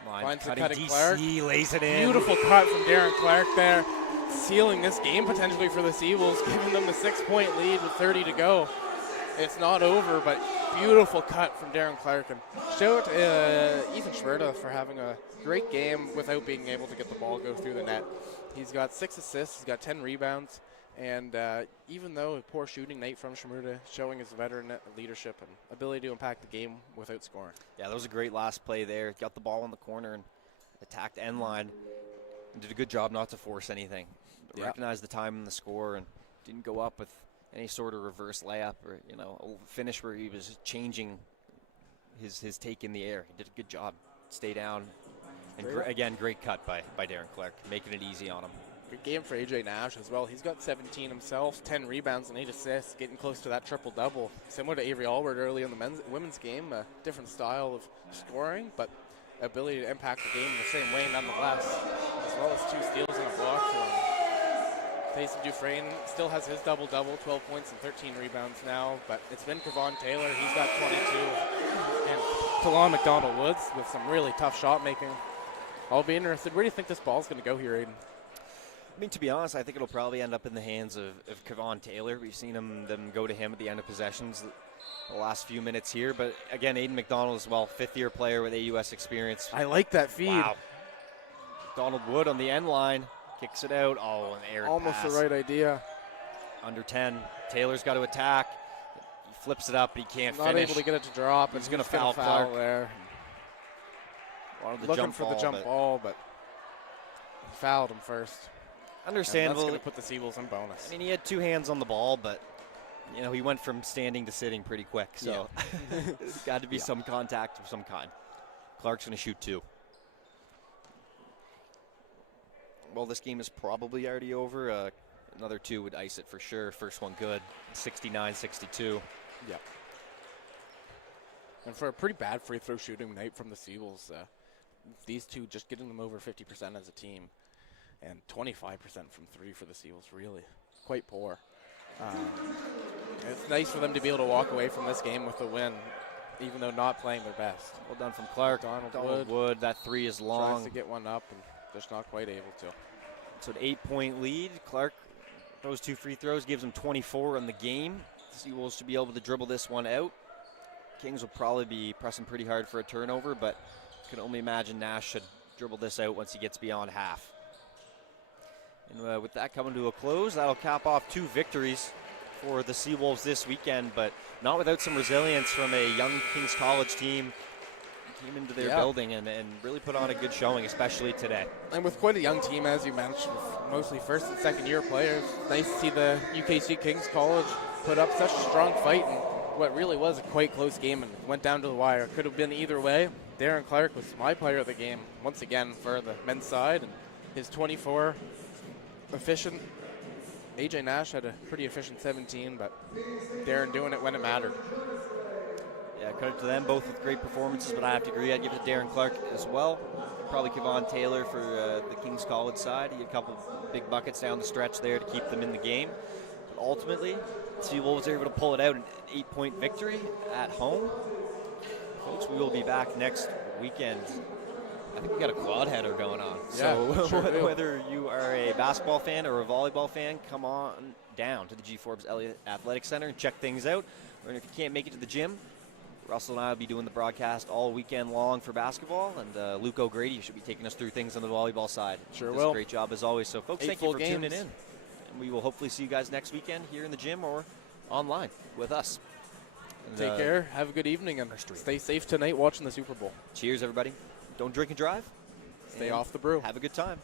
Come on, Finds the cutting cutting DC, Clark. lays it in. Beautiful cut from Darren Clark there, sealing this game potentially for the Seawolves, giving them the 6-point lead with 30 to go. It's not over, but beautiful cut from Darren Clark. And shout out Ethan Schmerda for having a great game without being able to get the ball go through the net. He's got 6 assists, he's got 10 rebounds, and even though a poor shooting night from Schmerda, showing his veteran leadership and ability to impact the game without scoring. Yeah, that was a great last play there. Got the ball in the corner and attacked end line. And did a good job not to force anything. Yeah. Recognized the time and the score and didn't go up with any sort of reverse layup or a finish where he was changing his take in the air. He did a good job. Stay down. And again, great cut by Darren Clark, making it easy on him. Good game for AJ Nash as well. He's got 17 himself, 10 rebounds and 8 assists, getting close to that triple-double. Similar to Avery Allward early in the women's game, a different style of scoring, but ability to impact the game in the same way nonetheless, as well as 2 steals and a block for him. Tayson Dufresne still has his double-double, 12 points and 13 rebounds now, but it's been Kevon Taylor. He's got 22. And Talon McDonald-Woods with some really tough shot making. I'll be interested. Where do you think this ball's going to go here, Aiden? I mean, to be honest, I think it'll probably end up in the hands of Kevon Taylor. We've seen them go to him at the end of possessions the last few minutes here. But again, Aiden McDonald as well, 5th-year player with AUS experience. I like that feed. Wow. Donald Wood on the end line, kicks it out. Oh, an errant Almost pass. the right idea. Under 10. Taylor's got to attack. He flips it up, but he can't Not finish. able to get it to drop. He's And gonna foul Clark. there. Wanted the Looking jump for ball, the jump ball, but he fouled him first. And understandable. that's going to put the Seawolves in bonus. I mean, he had 2 hands on the ball, but he went from standing to sitting pretty quick. So there's got to be some contact of some kind. Clark's going to shoot 2. Well, this game is probably already over. Another 2 would ice it for sure. First one good, 69-62. Yeah. And for a pretty bad free throw shooting night from the Seawolves, these 2 just getting them over 50% as a team, and 25% from 3 for the Seawolves, really quite poor. It's nice for them to be able to walk away from this game with a win, even though not playing their best. Well done from Clark. Donald Wood. That 3 is long. Tries to get one up and just not quite able to. So an 8-point lead. Clark, those 2 free throws, gives him 24 in the game. The Seawolves should be able to dribble this one out. Kings will probably be pressing pretty hard for a turnover, but can only imagine Nash should dribble this out once he gets beyond half. And with that coming to a close, that'll cap off 2 victories for the Seawolves this weekend, but not without some resilience from a young Kings College team. Came into their building and really put on a good showing, especially today. And with quite a young team, as you mentioned, with mostly 1st and 2nd year players, nice to see the UKC Kings College put up such a strong fight in what really was a quite close game and went down to the wire. Could have been either way. Darren Clark was my player of the game once again for the men's side, and his 24 efficient. AJ Nash had a pretty efficient 17, but Darren doing it when it mattered. Yeah, credit to them, both with great performances, but I have to agree, I'd give it to Darren Clark as well. Probably Kevon Taylor for the Kings College side. He had a couple big buckets down the stretch there to keep them in the game. ultimately, Sea Wolves are able to pull it out an 8-point victory at home. Folks, we will be back next weekend. I think we got a quad header going on. Yeah, So sure do. whether you are a basketball fan or a volleyball fan, come on down to the G. Forbes Elliott Athletic Center and check things out. Or if you can't make it to the gym, Russell and I will be doing the broadcast all weekend long for basketball, and Luke O'Grady should be taking us through things on the volleyball side. Sure Does will. a great job as always. So, folks, 8 thank you full for games. tuning in. And we will hopefully see you guys next weekend here in the gym or online with us. And, Take care. Have a good evening, and stay safe tonight watching the Super Bowl. Cheers, everybody. Don't drink and drive. Stay and off the brew. Have a good time.